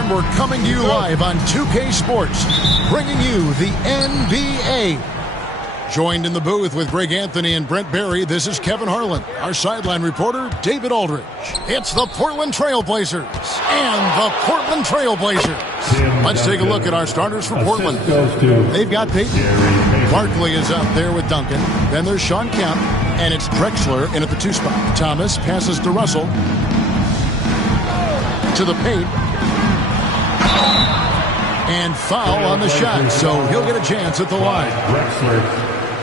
Horn. We're coming to you live on 2K Sports, bringing you the NBA. Joined in the booth with Greg Anthony and Brent Barry, this is Kevin Harlan. Our sideline reporter, David Aldridge. It's the Portland Trailblazers and the Portland Trailblazers. Let's take a look at our starters for Portland. They've got Peyton. Barkley is up there with Duncan. Then there's Sean Kemp, and it's Drexler in at the 2 spot. Thomas passes to Russell. To the paint. And foul on the shot, so he'll get a chance at the line.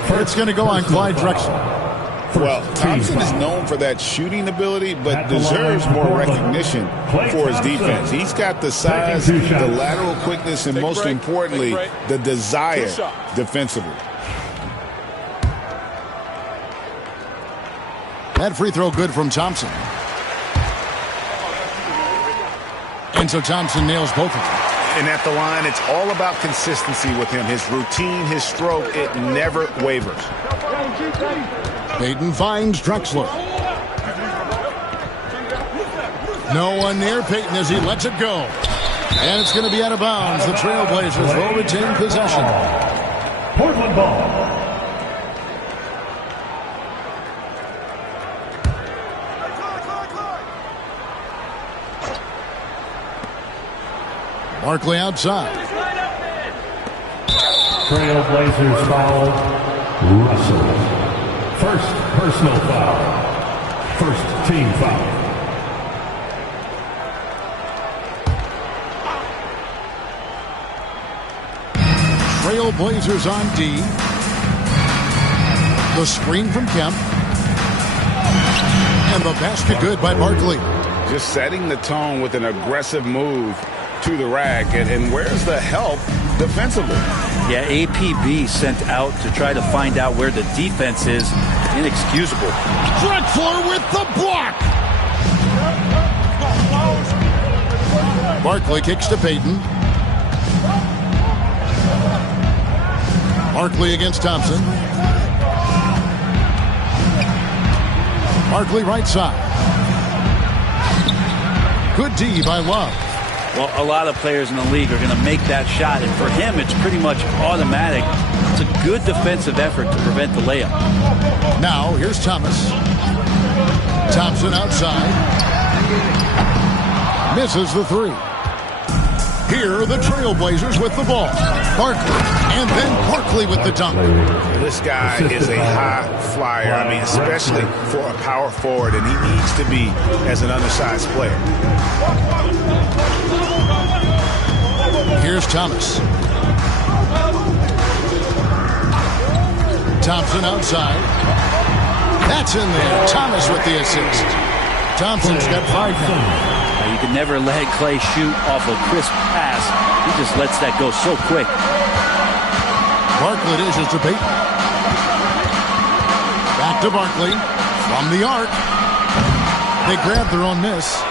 It's going to go on Clyde Drexler. Well, Thompson is known for that shooting ability, but deserves more recognition for his defense. He's got the size, the lateral quickness, and most importantly, the desire defensively. That free throw good from Thompson. And so Thompson nails both of them. And at the line, it's all about consistency with him. His routine, his stroke, it never wavers. Peyton finds Drexler. No one near Peyton as he lets it go. And it's going to be out of bounds. The Trailblazers will retain possession. Portland ball. Barkley outside. Trailblazers foul. Russell. First personal foul. First team foul. Trailblazers on D. The screen from Kemp. And the basket good by Barkley. Just setting the tone with an aggressive move to the rack, and where's the help defensively? Yeah, APB sent out to try to find out where the defense is. Inexcusable. Drexler with the block. Barkley kicks to Peyton. Barkley against Thompson. Barkley right side. Good D by Love. Well, a lot of players in the league are going to make that shot, and for him, it's pretty much automatic. It's a good defensive effort to prevent the layup. Now, here's Thomas. Thompson outside. Misses the three. Here are the Trailblazers with the ball. Barkley, and then Barkley with the dunk. This guy is a high flyer. I mean, especially for a power forward, and he needs to be as an undersized player. Here's Thomas. Thompson outside. That's in there. Thomas with the assist. Thompson's got 5 now. You can never let Clay shoot off a crisp pass. He just lets that go so quick. Barkley dishes to Peyton. Back to Barkley. From the arc. They grab their own miss.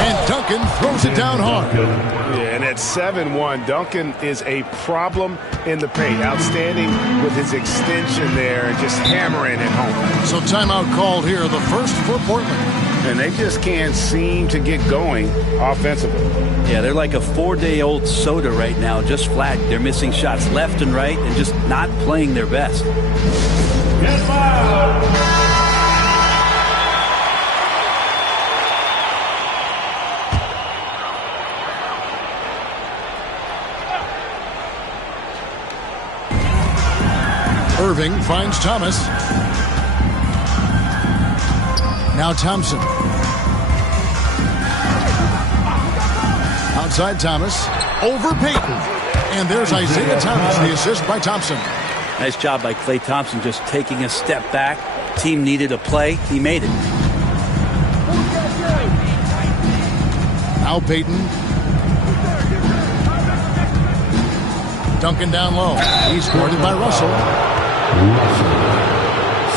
And Duncan throws it down hard. Yeah, and at 7-1, Duncan is a problem in the paint. Outstanding with his extension there and just hammering it home. So timeout called here, the first for Portland. And they just can't seem to get going offensively. Yeah, they're like a 4-day-old soda right now, just flat. They're missing shots left and right and just not playing their best. Get fouled. Irving finds Thomas. Now Thompson. Outside Thomas. Over Peyton. And there's Isaiah Thomas, the assist by Thompson. Nice job by Klay Thompson just taking a step back. Team needed a play. He made it. Now Peyton. Duncan down low. He's guarded by Russell.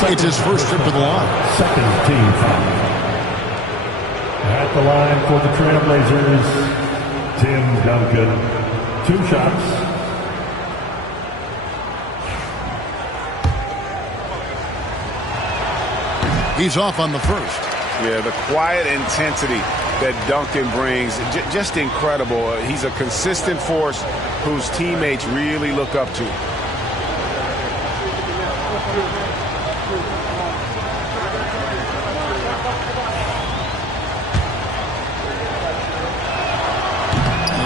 It's his first trip to the line. Second team foul. At the line for the Trailblazers, Tim Duncan. 2 shots. He's off on the first. Yeah, the quiet intensity that Duncan brings, just incredible. He's a consistent force whose teammates really look up to.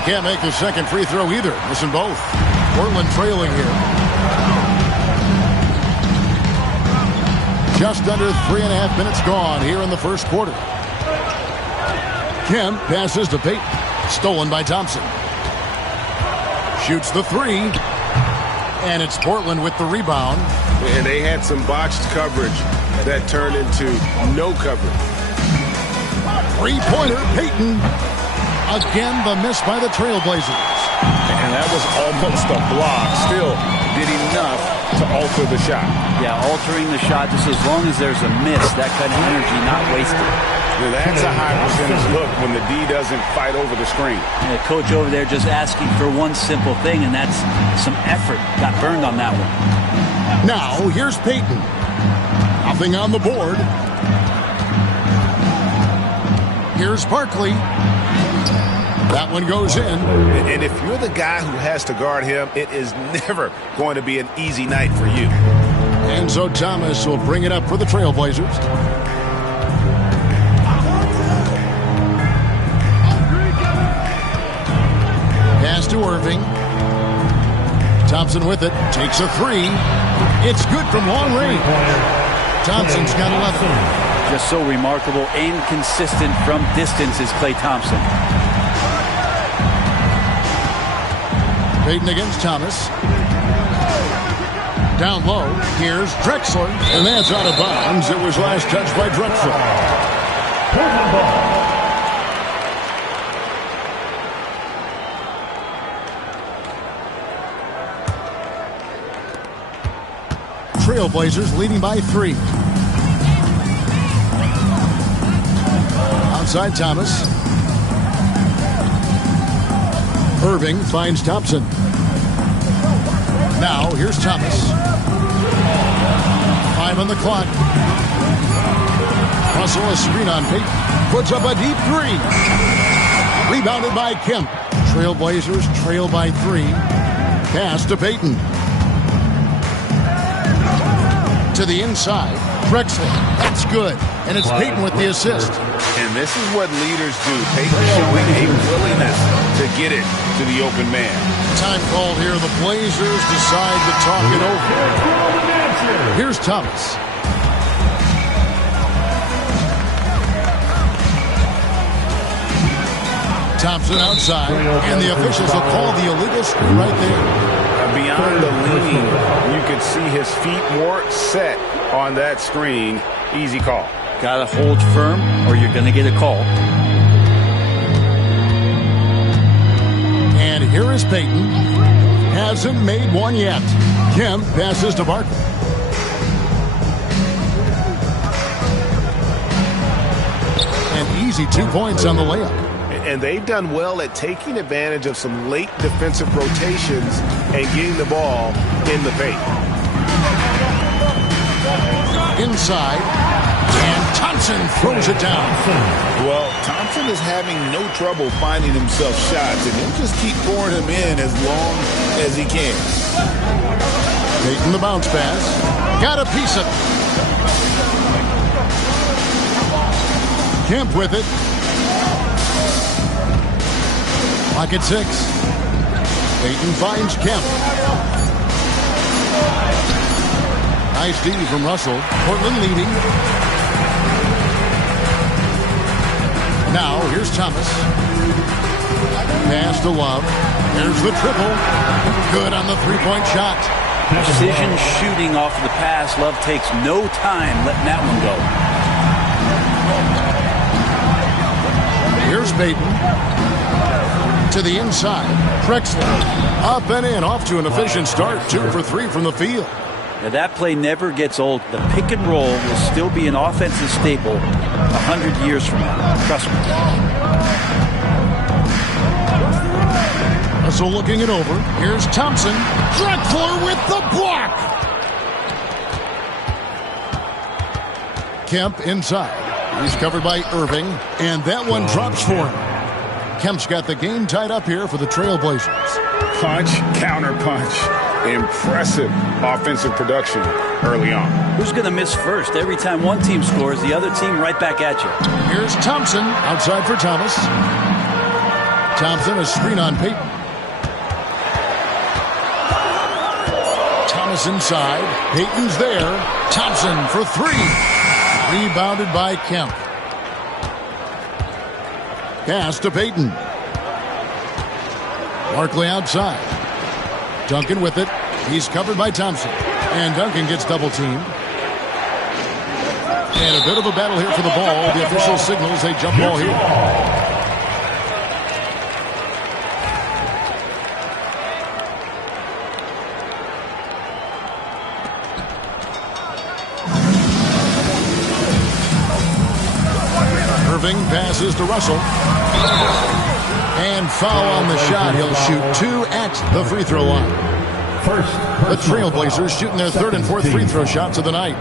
Can't make the second free throw either. Missing both. Portland trailing here. Just under 3.5 minutes gone here in the first quarter. Kemp passes to Payton. Stolen by Thompson. Shoots the three. And it's Portland with the rebound. And they had some botched coverage that turned into no coverage. Three-pointer, Payton. Again, the miss by the Trailblazers. And that was almost a block. Still did enough to alter the shot. Yeah, altering the shot just as long as there's a miss. That kind of energy not wasted. Yeah, that's a high percentage look when the D doesn't fight over the screen. The coach over there just asking for one simple thing, and that's some effort. Got burned on that one. Now, here's Payton. Nothing on the board. Here's Barkley. That one goes in. And if you're the guy who has to guard him, it is never going to be an easy night for you. And so Thomas will bring it up for the Trailblazers. Pass to Irving. Thompson with it. Takes a three. It's good from long range. Thompson's got 11. Just so remarkable and consistent from distance is Klay Thompson. Payton against Thomas. Down low. Here's Drexler. And that's out of bounds. It was last touched by Drexler. Trailblazers leading by 3. Outside Thomas. Irving finds Thompson. Now, here's Thomas. 5 on the clock. Russell a screen on Payton. Puts up a deep 3. Rebounded by Kemp. Trailblazers trail by 3. Pass to Payton. To the inside. Drexler. That's good. And it's Payton with the assist. And this is what leaders do. Payton showing a willingness to get it to the open man. Time called here. The Blazers decide to talk it over. Here's Thomas. Thompson outside. And the officials will call the illegal screen right there. Beyond the leaning, you could see his feet more set on that screen. Easy call. Got to hold firm or you're going to get a call. And here is Payton. Hasn't made one yet. Kemp passes to Barkley. An easy 2 points on the layup. And they've done well at taking advantage of some late defensive rotations and getting the ball in the paint. Inside. And Thompson throws it down. Well, Thompson is having no trouble finding himself shots, and he'll just keep pouring them in as long as he can. Payton the bounce pass. Got a piece of it. Kemp with it. Pocket 6. Payton finds Kemp. Nice D from Russell. Portland leading. Now, here's Thomas. Pass to Love. Here's the triple. Good on the three-point shot. Precision shooting off the pass. Love takes no time letting that one go. Here's Payton. To the inside. Drexler. Up and in. Off to an efficient start. 2 for 3 from the field. Now that play never gets old. The pick and roll will still be an offensive staple 100 years from now. Trust me. So looking it over. Here's Thompson. Drexler with the block. Kemp inside. He's covered by Irving, and that one drops for him. Kemp's got the game tied up here for the Trailblazers. Punch, counter punch. Impressive offensive production early on. Who's going to miss first? Every time one team scores, the other team right back at you. Here's Thompson outside for Thomas. Thompson, a screen on Payton. Thomas inside. Payton's there. Thompson for three. Rebounded by Kemp. Pass to Payton. Barkley outside. Duncan with it. He's covered by Thompson. And Duncan gets double-teamed. And a bit of a battle here for the ball. The official signals a jump ball here. Irving passes to Russell. And foul on the shot. He'll shoot 2 at the free throw line. The Trailblazers shooting their third and fourth free throw shots of the night.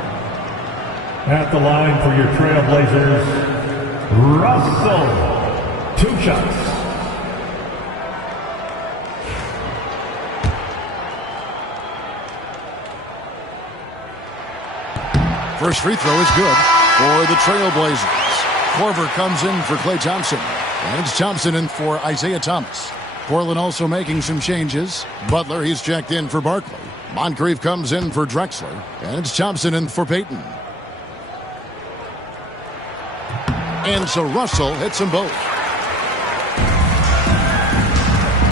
At the line for your Trailblazers, Russell. 2 shots. First free throw is good for the Trailblazers. Korver comes in for Klay Thompson. And it's Thompson in for Isaiah Thomas. Portland also making some changes. Butler, he's checked in for Barkley. Moncrief comes in for Drexler. And it's Thompson in for Payton. And so Russell hits them both.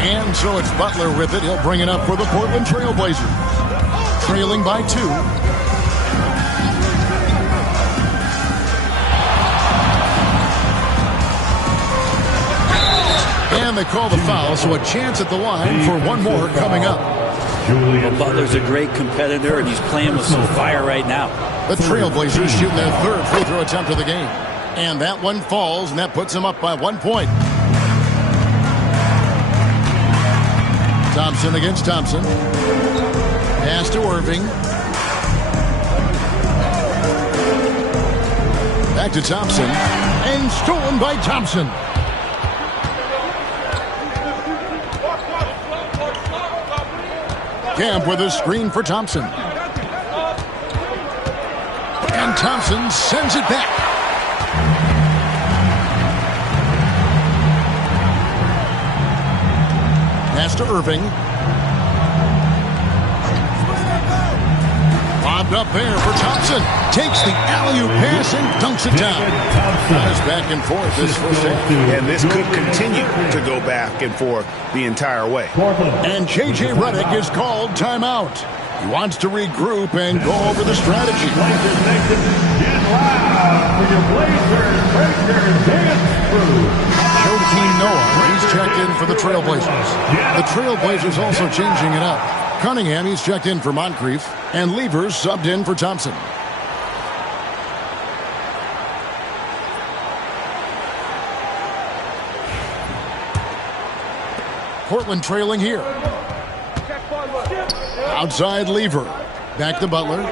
And so it's Butler with it. He'll bring it up for the Portland Trailblazers. Trailing by 2. And they call the foul, so a chance at the line for one more coming up. Well, Butler's a great competitor, and he's playing with some fire right now. The Trailblazers shooting their third free throw attempt of the game. And that one falls, and that puts them up by 1 point. Thompson against Thompson. Pass to Irving. Back to Thompson. And stolen by Thompson. Camp with a screen for Thompson. And Thompson sends it back. Pass to Irving. Bobbed up there for Thompson. Takes the alley-oop pass and dunks it down. It's back and forth this first half. And this could continue to go back and forth the entire way. And J.J. Redick is called timeout. He wants to regroup and go over the strategy. Get loud for your Blazers Breakers Dance Crew. Joakim Noah, he's checked in for the Trailblazers. The Trailblazers also changing it up. Cunningham, he's checked in for Moncrief. And Levers subbed in for Thompson. Portland trailing here. Outside Lever. Back to Butler.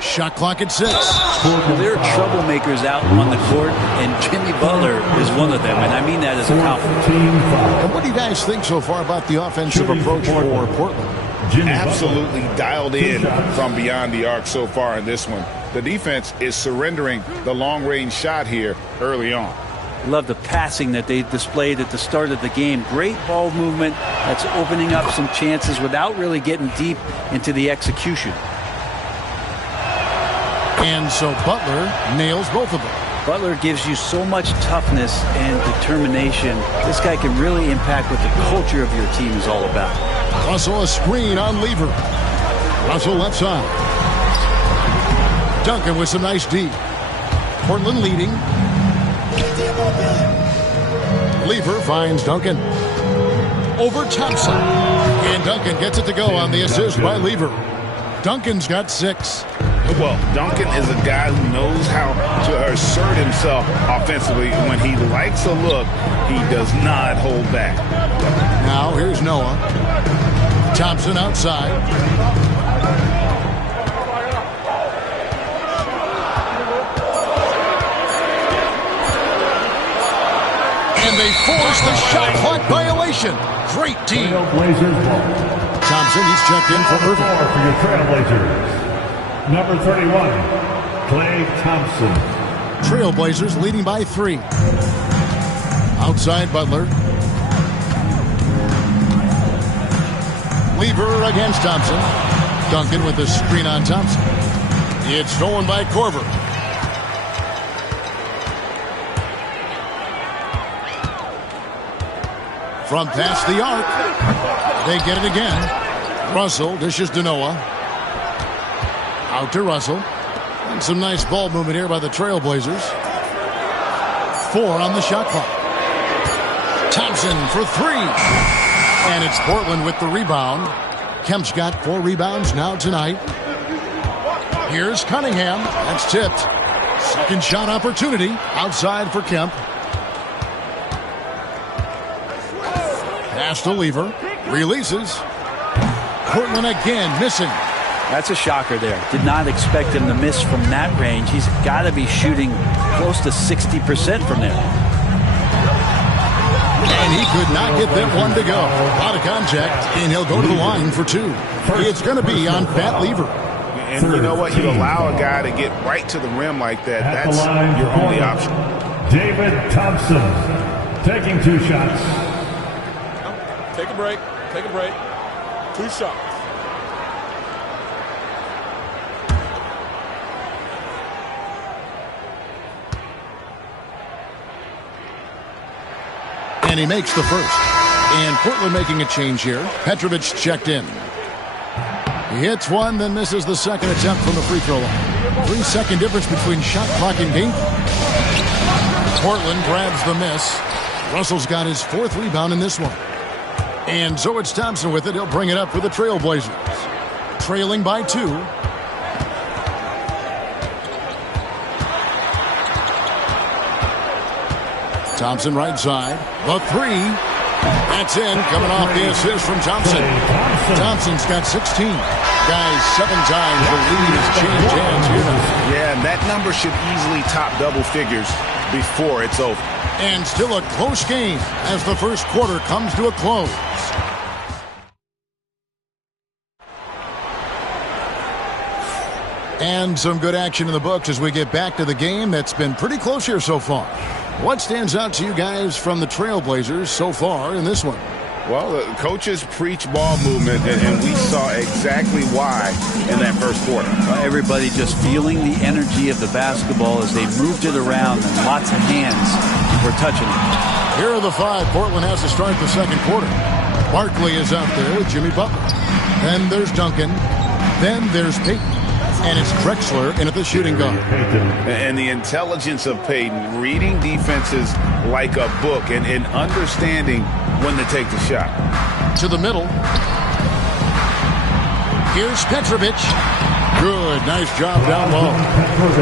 Shot clock at 6. Well, there are troublemakers out on the court, and Jimmy Butler is one of them, and I mean that as a compliment. And what do you guys think so far about the offensive approach for Portland? Absolutely dialed in from beyond the arc so far in this one. The defense is surrendering the long-range shot here early on. Love the passing that they displayed at the start of the game. Great ball movement that's opening up some chances without really getting deep into the execution. And so Butler nails both of them. Butler gives you so much toughness and determination. This guy can really impact what the culture of your team is all about. Russell a screen on Lever. Russell left side. Duncan with some nice D. Portland leading. Lever finds Duncan. Over Thompson. And Duncan gets it to go on the assist by Lever. Duncan's got 6. Well, Duncan is a guy who knows how to assert himself offensively. When he likes a look, he does not hold back. Now here's Noah. Thompson outside. And they force the shot clock violation. Great team. Thompson, he's checked in for Irving. For your Trailblazers. Number 31, Klay Thompson. Trailblazers leading by 3. Outside Butler. Lever against Thompson. Duncan with the screen on Thompson. It's stolen by Korver. From past the arc. They get it again. Russell dishes to Noah. Out to Russell. And some nice ball movement here by the Trailblazers. 4 on the shot clock. Thompson for 3. And it's Portland with the rebound. Kemp's got 4 rebounds now tonight. Here's Cunningham. That's tipped. Second shot opportunity. Outside for Kemp. Pass to Lever. Releases. Portland again missing. That's a shocker there. Did not expect him to miss from that range. He's got to be shooting close to 60% from there. And he could not get that one to go. Out of contact, and he'll go to the line for 2. It's going to be on Pat Lever. And you know what? You allow a guy to get right to the rim like that. That's your only option. David Thompson taking 2 shots. Take a break. Take a break. 2 shots. And he makes the first. And Portland making a change here. Petrovic checked in. He hits one, then misses the second attempt from the free throw line. 3-second difference between shot clock and game. Portland grabs the miss. Russell's got his 4th rebound in this one. And so it's Thompson with it. He'll bring it up for the Trailblazers. Trailing by 2. Thompson right side. The 3. That's in. Coming off the assist from Thompson. Thompson's got 16. Guys, 7 times the lead has changed hands here now. Yeah, and that number should easily top double figures before it's over. And still a close game as the first quarter comes to a close. And some good action in the books as we get back to the game that's been pretty close here so far. What stands out to you guys from the Trailblazers so far in this one? Well, the coaches preach ball movement, and we saw exactly why in that first quarter. Everybody just feeling the energy of the basketball as they moved it around, and lots of hands were touching it. Here are the 5 Portland has to start the second quarter. Barkley is out there with Jimmy Butler. Then there's Duncan. Then there's Payton. And it's Drexler in at the shooting guard. And the intelligence of Payton, reading defenses like a book and understanding when to take the shot. To the middle. Here's Petrovic. Good, nice job down low.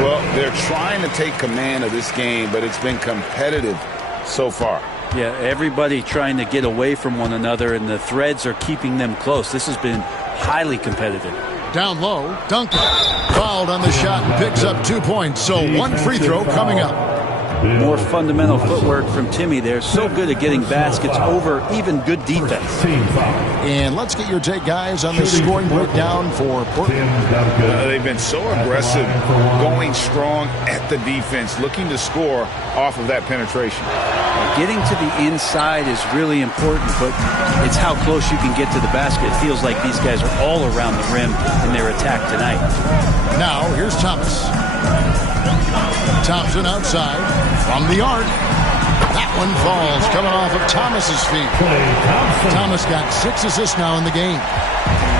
Well, they're trying to take command of this game, but it's been competitive so far. Yeah, everybody trying to get away from one another, and the threads are keeping them close. This has been highly competitive. Down low, Duncan fouled on the shot and picks up 2 points. So 1 free throw coming up. More fundamental footwork from Timmy there. So good at getting baskets over even good defense. And let's get your take, guys, on the scoring breakdown for Portland. They've been so aggressive, going strong at the defense, looking to score off of that penetration. Getting to the inside is really important, but it's how close you can get to the basket. It feels like these guys are all around the rim in their attack tonight. Now, here's Thomas. Thompson outside from the arc. That one falls coming off of Thomas's feet. Thomas got 6 assists now in the game.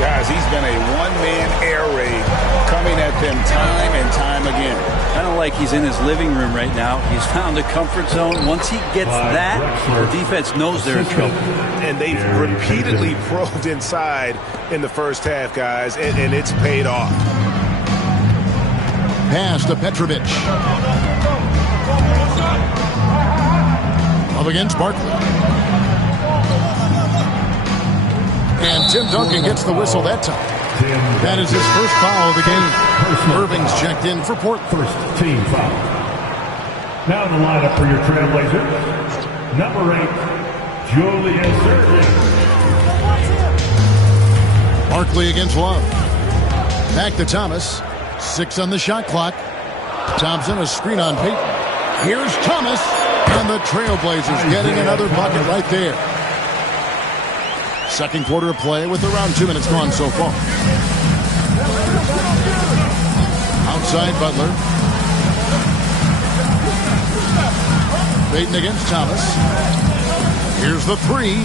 Guys, he's been a one-man air raid coming at them time and time again. Kind of like he's in his living room right now. He's found a comfort zone. Once he gets that, the defense knows they're in trouble. And they've repeatedly probed inside in the first half, guys, and it's paid off. Pass to Petrovic. Up against Barkley. And Tim Duncan gets the whistle that time. That is his first foul of the game. Irving's checked in for Portland. First team foul. Now in the lineup for your Trailblazers, number 8, Julius Irving. Barkley against Love. Back to Thomas. 6 on the shot clock. Thompson, a screen on Payton. Here's Thomas. And the Trailblazers getting another bucket right there. Second quarter of play with around 2 minutes gone so far. Outside Butler. Payton against Thomas. Here's the three.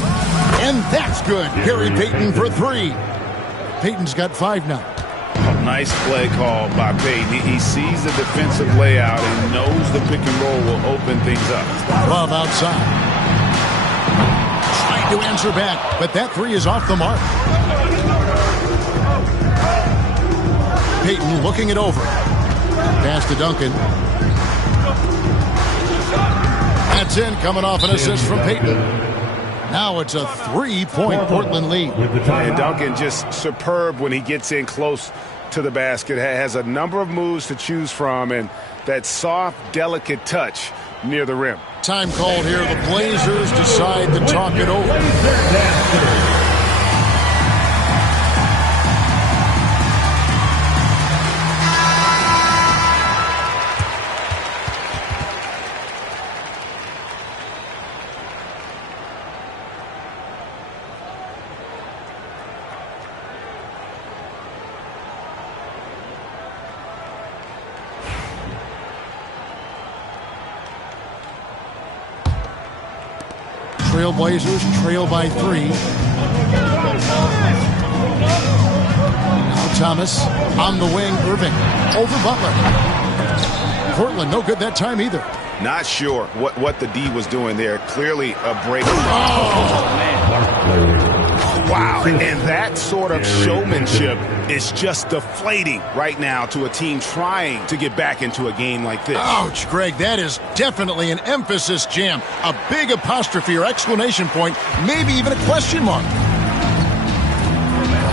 And that's good. Gary Payton for 3. Payton's got 5 now. Nice play call by Payton. He sees the defensive layout and knows the pick and roll will open things up. Love outside. Trying to answer back, but that 3 is off the mark. Payton looking it over. Pass to Duncan. That's in, coming off an assist from Payton. Now it's a 3-point Portland lead. And Duncan just superb when he gets in close to the basket. Has a number of moves to choose from and that soft, delicate touch near the rim. Time called here. The Blazers decide to talk it over. Trailblazers trail by 3. Now Thomas on the wing. Irving over Butler. Portland no good that time either. Not sure what the D was doing there. Clearly a break. Wow, and that sort of showmanship is just deflating right now to a team trying to get back into a game like this. Ouch, Greg, that is definitely an emphasis jam. A big apostrophe or exclamation point, maybe even a question mark.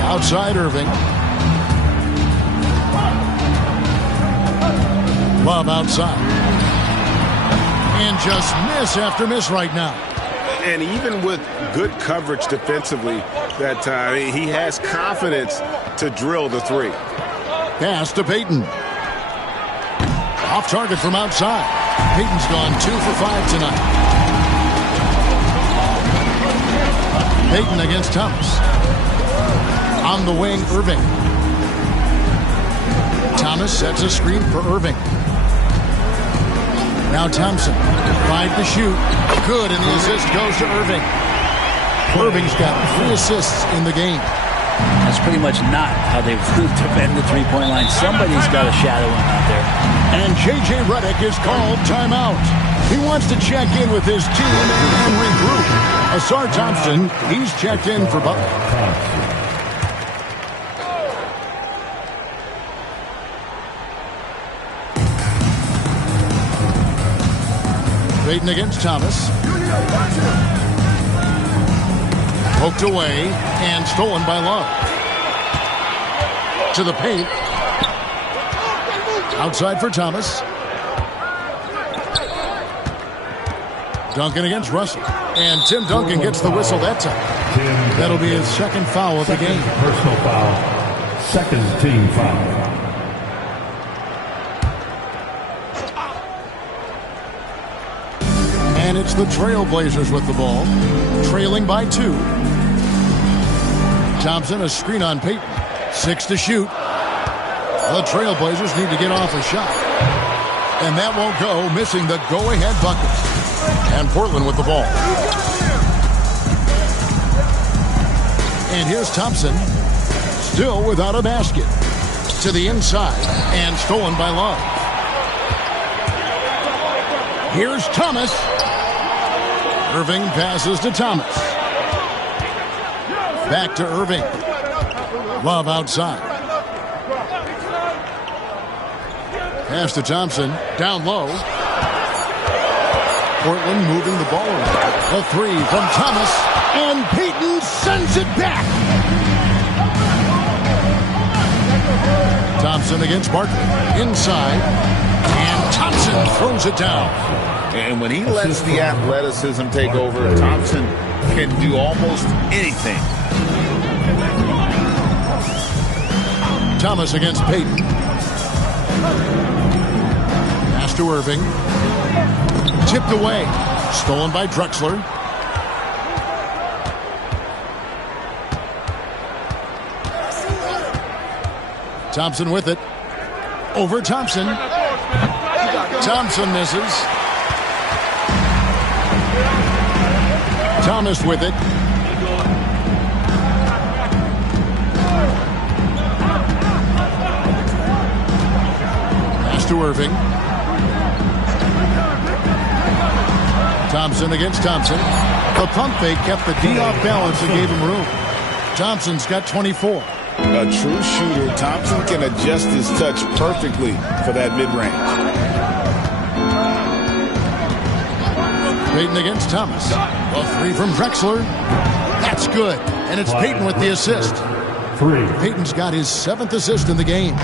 Outside Irving. Love outside. And just miss after miss right now. And even with good coverage defensively that time, he has confidence to drill the 3. Pass to Payton. Off target from outside. Payton's gone 2 for 5 tonight. Payton against Thomas. On the wing, Irving. Thomas sets a screen for Irving. Now Thompson, 5 to shoot. Good, and the assist goes to Irving. Irving's got 3 assists in the game. That's pretty much not how they defend the three-point line. Somebody's got to shadow him out there. And J.J. Redick is called timeout. He wants to check in with his team and regroup. Asar Thompson, he's checked in for Butler. Payton against Thomas. Poked away and stolen by Love. To the paint. Outside for Thomas. Duncan against Russell. And Tim Duncan gets the whistle that time. That'll be his second foul of the game. Personal foul. Second team foul. And it's the Trailblazers with the ball, trailing by 2. Thompson, a screen on Payton. 6 to shoot. The Trailblazers need to get off a shot. And that won't go, missing the go-ahead bucket. And Portland with the ball. And here's Thompson, still without a basket. To the inside, and stolen by Love. Here's Thomas. Irving passes to Thomas. Back to Irving. Love outside. Pass to Thompson. Down low. Portland moving the ball around. A three from Thomas. And Payton sends it back. Thompson against Barkley. Inside. And Thompson throws it down. And when he lets the athleticism take over, Thompson can do almost anything. Thomas against Payton. Pass to Irving. Tipped away. Stolen by Drexler. Thompson with it. Over Thompson. Thompson misses. Thomas with it. Pass to Irving. Thompson against Thompson. The pump fake kept the D off balance and gave him room. Thompson's got 24. A true shooter, Thompson can adjust his touch perfectly for that mid-range. Payton against Thomas. A three from Drexler. That's good. And it's Payton with the assist. Payton's got his 7th assist in the game.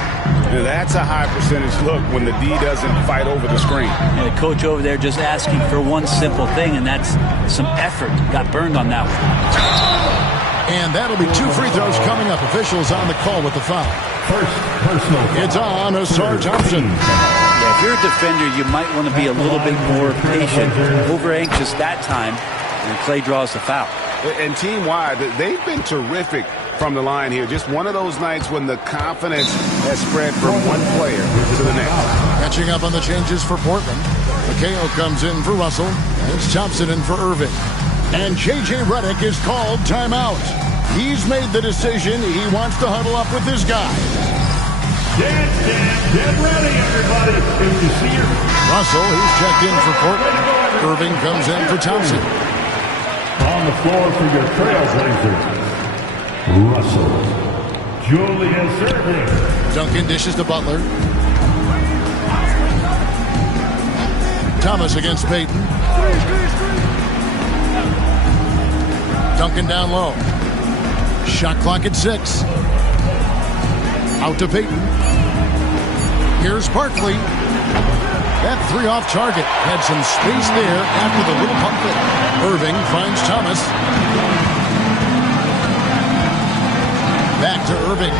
That's a high percentage look when the D doesn't fight over the screen. And the coach over there just asking for one simple thing, and that's some effort. Got burned on that one. And that'll be 2 free throws coming up. Officials on the call with the foul. It's on Asar Thompson. Yeah, if you're a defender, you might want to be a little bit more patient, over anxious that time, and Clay draws the foul. And team-wide, they've been terrific from the line here. Just one of those nights when the confidence has spread from one player to the next. Catching up on the changes for Portland. McHale comes in for Russell. It's Thompson in for Irving. And J.J. Redick is called timeout. He's made the decision. He wants to huddle up with his guys. Get ready, everybody. If you see your Russell, he's checked in for Portland. Irving comes in for Thompson. on the floor for your Trailblazers, Russell. Julius Irving. Duncan dishes to Butler. Thomas against Payton. Duncan down low. Shot clock at 6. Out to Payton. Here's Barkley. That 3 off target. Had some space there after the little pump fake. Irving finds Thomas. Back to Irving.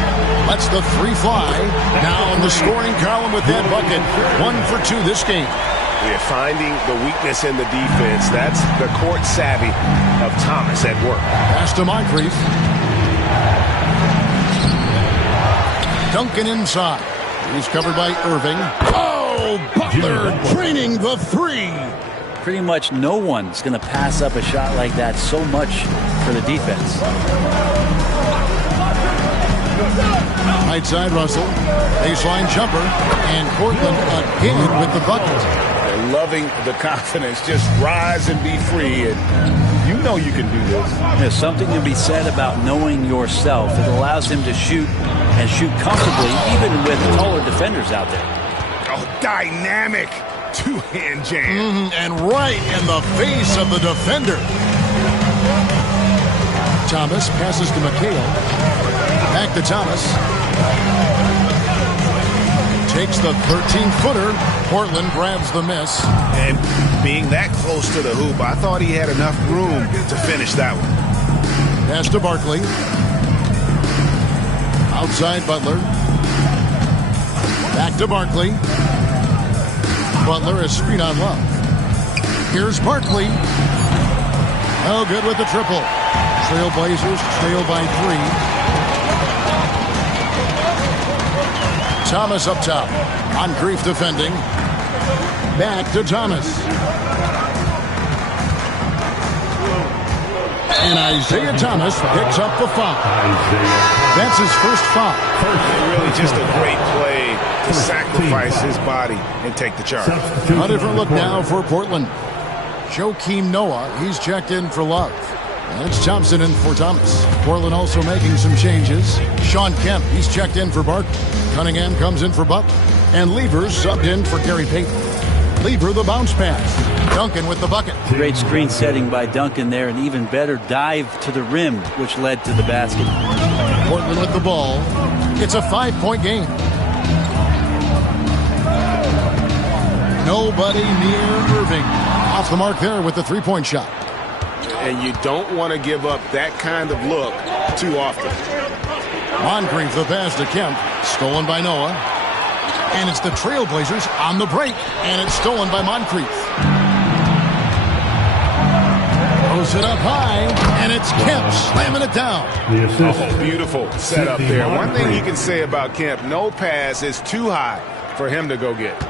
Lets the 3 fly. Now in the scoring column with that bucket. 1 for 2 this game. We're finding the weakness in the defense. That's the court savvy of Thomas at work. Pass to Moncrief. Duncan inside. He's covered by Irving. Oh, Butler draining the 3. Pretty much no one's going to pass up a shot like that so much for the defense. Right side, Russell. Baseline jumper. And Portland again with the bucket. They're loving the confidence. Just rise and be free. And you know you can do this. There's something to be said about knowing yourself. It allows him to shoot and shoot comfortably, even with taller defenders out there. Oh, dynamic two-hand jam. And right in the face of the defender. Thomas passes to McHale. Back to Thomas. Takes the 13-footer. Portland grabs the miss. And being that close to the hoop, I thought he had enough room to finish that one. Pass to Barkley. Outside Butler. Back to Barkley. Butler is screen on Love. Here's Barkley. Oh, good with the triple. Trailblazers trail by 3. Thomas up top. Moncrief defending. Back to Thomas. And Isaiah Thomas picks up the foul. That's his first foul. Really just a great play to sacrifice his body and take the charge. A different look now for Portland. Joakim Noah, he's checked in for Love. That's Thompson in for Thomas. Portland also making some changes. Sean Kemp, he's checked in for Barkley. Cunningham comes in for Butler. And Lever's subbed in for Gary Payton. Lever the bounce pass. Duncan with the bucket. Great screen setting by Duncan there, and even better dive to the rim, which led to the basket. Portland with the ball. It's a 5-point game. Nobody near Irving. Off the mark there with the three-point shot. And you don't want to give up that kind of look too often. Moncrief the pass to Kemp. Stolen by Noah. And it's the Trailblazers on the break. And it's stolen by Moncrief. Throws it up high. And it's Kemp slamming it down. Oh, beautiful setup there. One thing you can say about Kemp, no pass is too high for him to go get.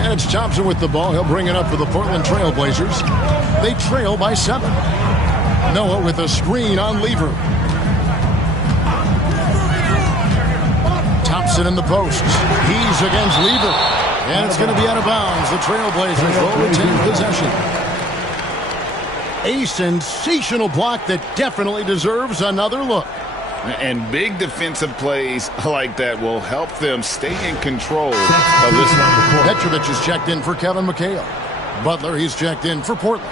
And it's Thompson with the ball. He'll bring it up for the Portland Trailblazers. They trail by 7. Noah with a screen on Lever. Thompson in the post. He's against Lever. And it's going to be out of bounds. The Trailblazers will retain possession. A sensational block that definitely deserves another look. And big defensive plays like that will help them stay in control of this one. Petrovic is checked in for Kevin McHale. Butler, he's checked in for Portland.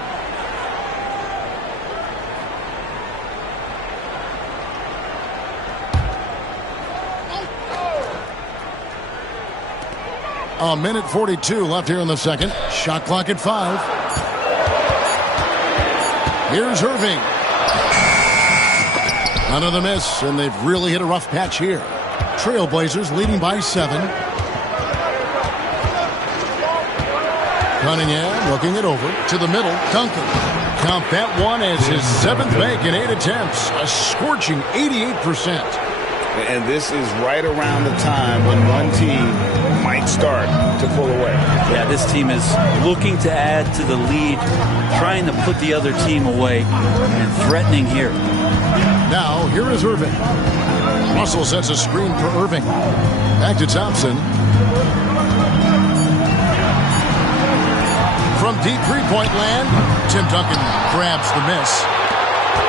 A minute 42 left here in the second. Shot clock at 5. Here's Irving. Another miss, and they've really hit a rough patch here. Trailblazers leading by 7. Cunningham looking it over to the middle. Duncan. Count that one as his 7th make in 8 attempts. A scorching 88%. And this is right around the time when one team might start to pull away. Yeah, this team is looking to add to the lead, trying to put the other team away, and threatening here. Now, here is Irving. Russell sets a screen for Irving. Back to Thompson. From deep three-point land, Tim Duncan grabs the miss.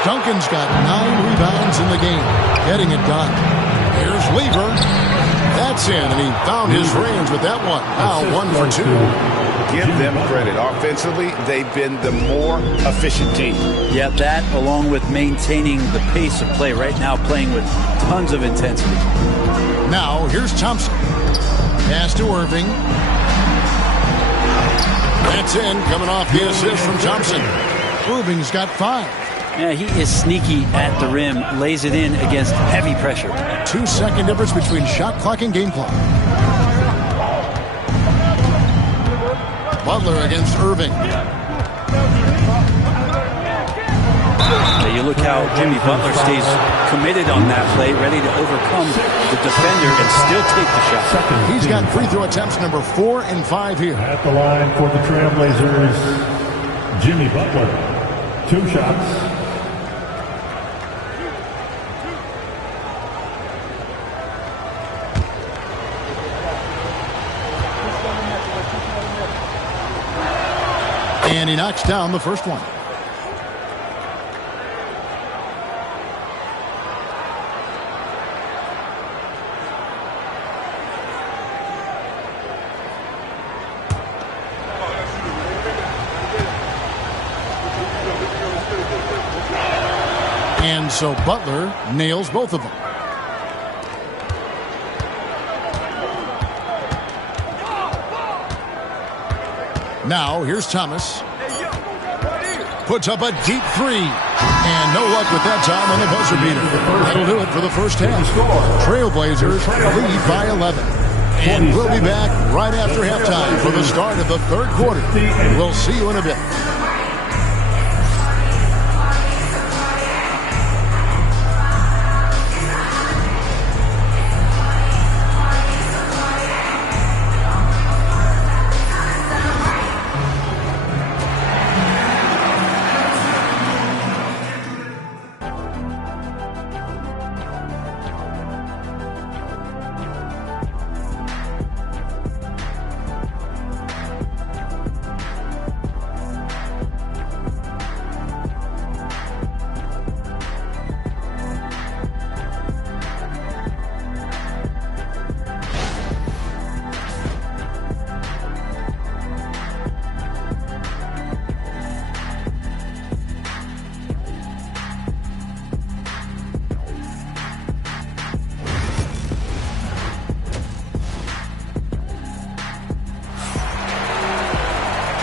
Duncan's got 9 rebounds in the game, getting it done. Here's Lever. That's in, and he found his range with that one. Now 1 for 2. Give them credit. Offensively, they've been the more efficient team. Yeah, that along with maintaining the pace of play right now, playing with tons of intensity. Now, here's Thompson. Pass to Irving. That's in, coming off the assist from Thompson. Irving's got 5. Yeah, he is sneaky at the rim, lays it in against heavy pressure. 2-second difference between shot clock and game clock. Butler against Irving. Yeah, you look how Jimmy Butler stays committed on that play, ready to overcome the defender and still take the shot. He's got free throw attempts number 4 and 5 here. At the line for the Trailblazers, Jimmy Butler. 2 shots. And he knocks down the first one. And so Butler nails both of them. Now, here's Thomas. Puts up a deep 3. And no luck with that time on the buzzer beater. That'll do it for the first half. Trailblazers lead by 11. And we'll be back right after halftime for the start of the 3rd quarter. We'll see you in a bit.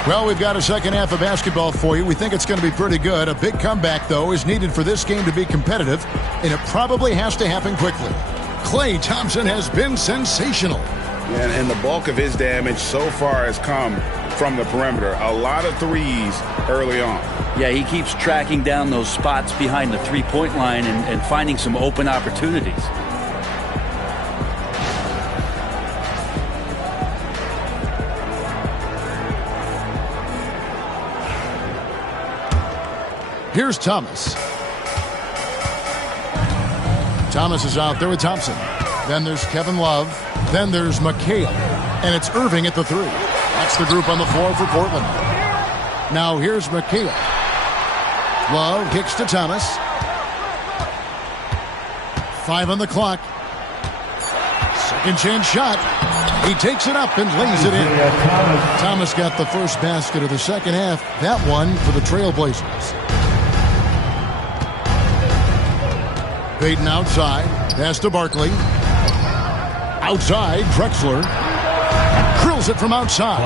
Well, we've got a second half of basketball for you. We think it's going to be pretty good. A big comeback, though, is needed for this game to be competitive, and it probably has to happen quickly. Klay Thompson has been sensational. Yeah, and the bulk of his damage so far has come from the perimeter. A lot of threes early on. Yeah, he keeps tracking down those spots behind the three-point line and finding some open opportunities. Here's Thomas. Thomas is out there with Thompson. Then there's Kevin Love. Then there's McHale. And it's Irving at the three. That's the group on the floor for Portland. Now here's McHale. Love kicks to Thomas. 5 on the clock. Second chance shot. He takes it up and lays it in. Thomas got the first basket of the second half. That one for the Trailblazers. Payton outside. Pass to Barkley. Outside, Drexler. Drills it from outside.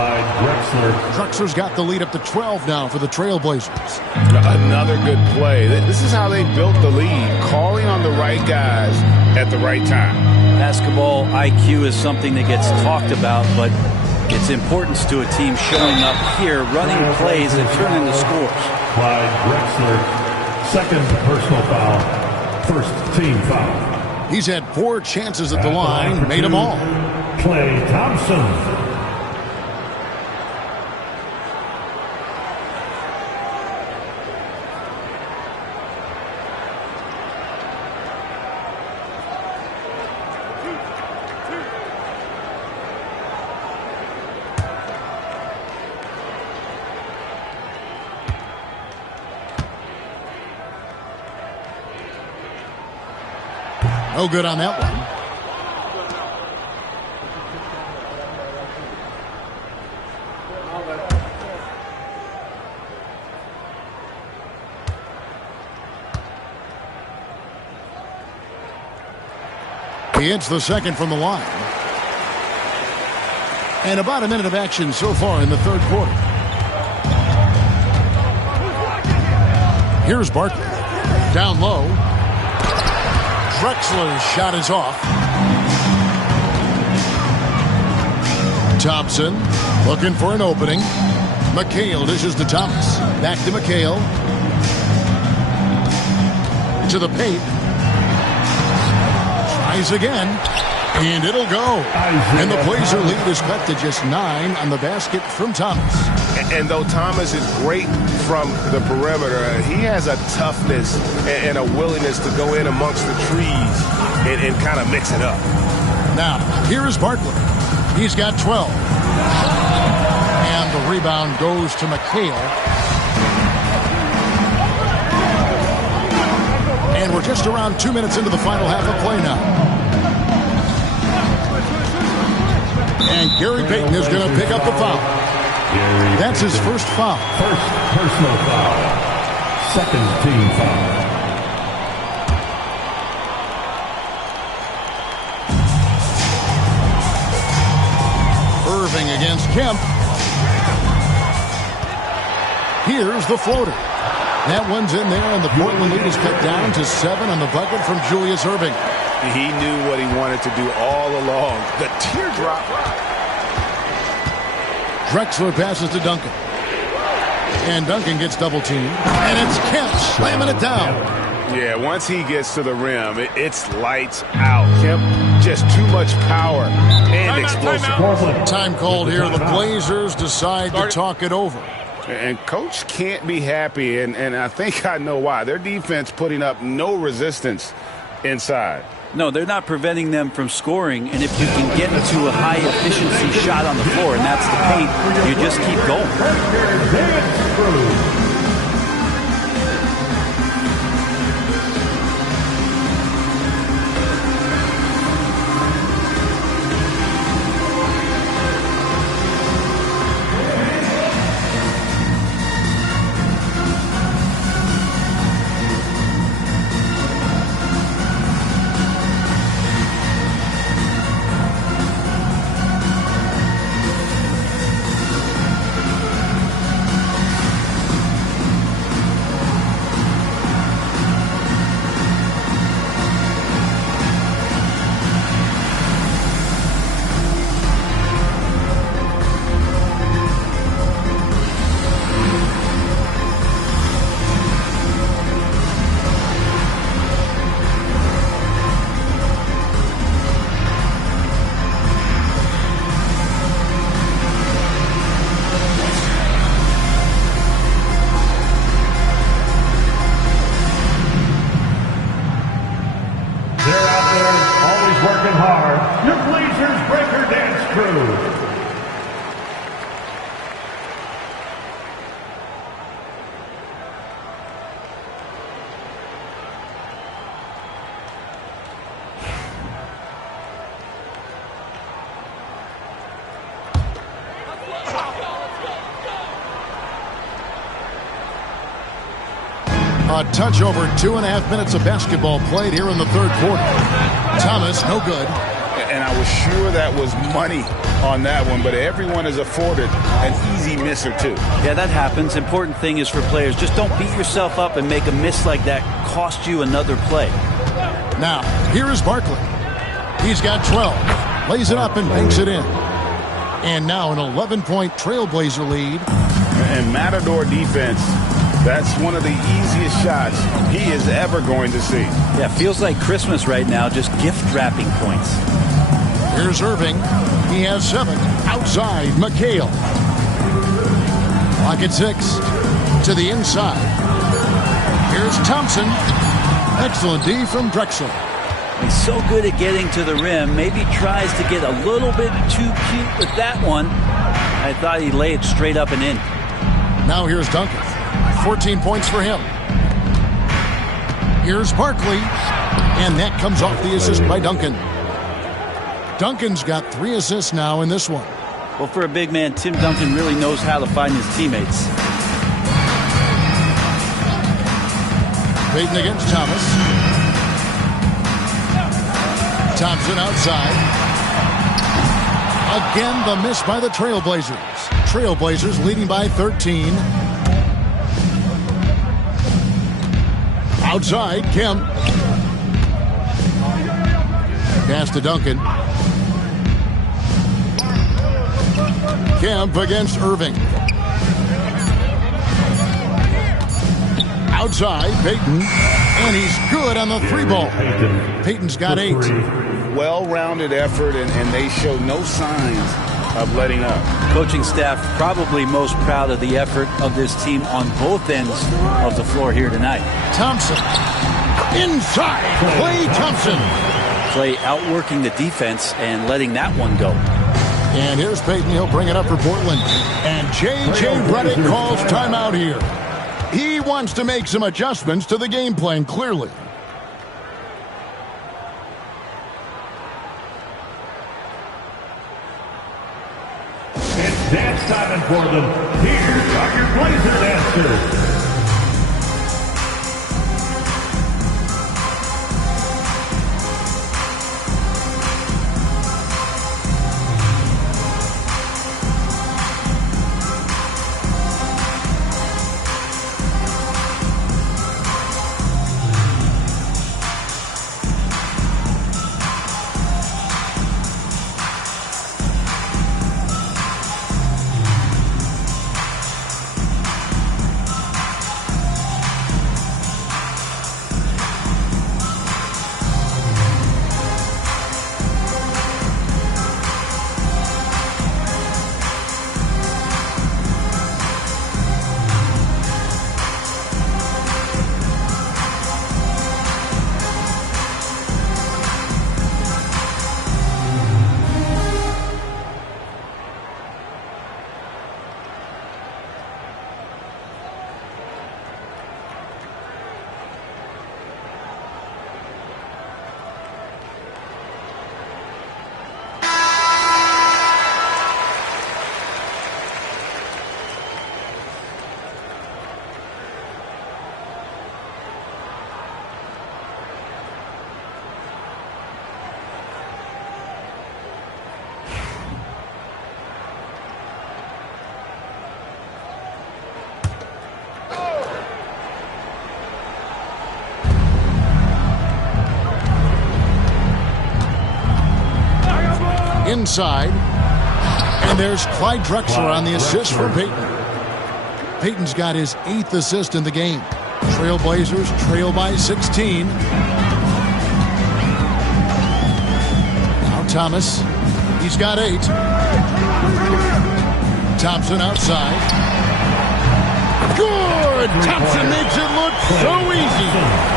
Drexler's got the lead up to 12 now for the Trailblazers. Another good play. This is how they built the lead. Calling on the right guys at the right time. Basketball IQ is something that gets talked about, but its importance to a team showing up here, running plays that turn into scores. Clyde Drexler, second personal foul, first team foul. He's had 4 chances at the line, made them all. Klay Thompson. No good on that one. He hits the second from the line. And about a minute of action so far in the third quarter. Here's Barkley. Down low. Drexler's shot is off. Thompson looking for an opening. McHale dishes to Thomas. Back to McHale. To the paint. Tries again. And it'll go. And the Blazer lead is cut to just 9 on the basket from Thomas. And though Thomas is great from the perimeter, he has a toughness and a willingness to go in amongst the trees and kind of mix it up. Now, here is Barkley. He's got 12. And the rebound goes to McHale. And we're just around 2 minutes into the final half of play now. And Gary Payton is going to pick up the foul. That's his first foul. First personal foul. Second team foul. Irving against Kemp. Here's the floater. That one's in there, and the Portland lead is cut down to 7 on the bucket from Julius Irving. He knew what he wanted to do all along. The teardrop. Drexler passes to Duncan. And Duncan gets double teamed. And it's Kemp slamming it down. Yeah, once he gets to the rim, it's lights out. Kemp, just too much power and explosive. Time called here. The Blazers decide to talk it over. And Coach can't be happy, and I think I know why. Their defense putting up no resistance inside. No, they're not preventing them from scoring, and if you can get to a high-efficiency shot on the floor, and that's the paint, you just keep going. A touch over 2.5 minutes of basketball played here in the third quarter. Thomas, no good. And I was sure that was money on that one, but everyone is afforded an easy miss or two. Yeah, that happens. Important thing is for players, just don't beat yourself up and make a miss like that cost you another play. Now, here is Barkley. He's got 12. Lays it up and banks it in. And now an 11-point Trailblazer lead. And Matador defense, that's one of the easiest shots he is ever going to see. Yeah, feels like Christmas right now, just gift wrapping points. Here's Irving. He has 7. Outside, McHale. Clock at 6. To the inside. Here's Thompson. Excellent D from Drexel. He's so good at getting to the rim. Maybe tries to get a little bit too cute with that one. I thought he'd lay it straight up and in. Now here's Duncan. 14 points for him. Here's Barkley. And that comes off the assist by Duncan. Duncan's got 3 assists now in this one. Well, for a big man, Tim Duncan really knows how to find his teammates. Payton against Thomas. Thompson outside. Again, the miss by the Trailblazers. Trailblazers leading by 13. Outside, Kemp. Pass to Duncan. Kemp against Irving. Outside, Payton. And he's good on the 3-ball. Payton's got 8. Well-rounded effort, and they show no signs of letting up. Coaching staff probably most proud of the effort of this team on both ends of the floor here tonight. Thompson. Inside, Klay Thompson. Klay outworking the defense and letting that one go. And here's Payton. He'll bring it up for Portland. And J.J. Redick calls timeout here. He wants to make some adjustments to the game plan, clearly. It's dance time in Portland. Here are your Blazer dancers. Inside. And there's Clyde Drexler on the assist for Payton. Payton's got his 8th assist in the game. Trailblazers trail by 16. Now Thomas. He's got 8. Thompson outside. Good! Thompson makes it look so easy.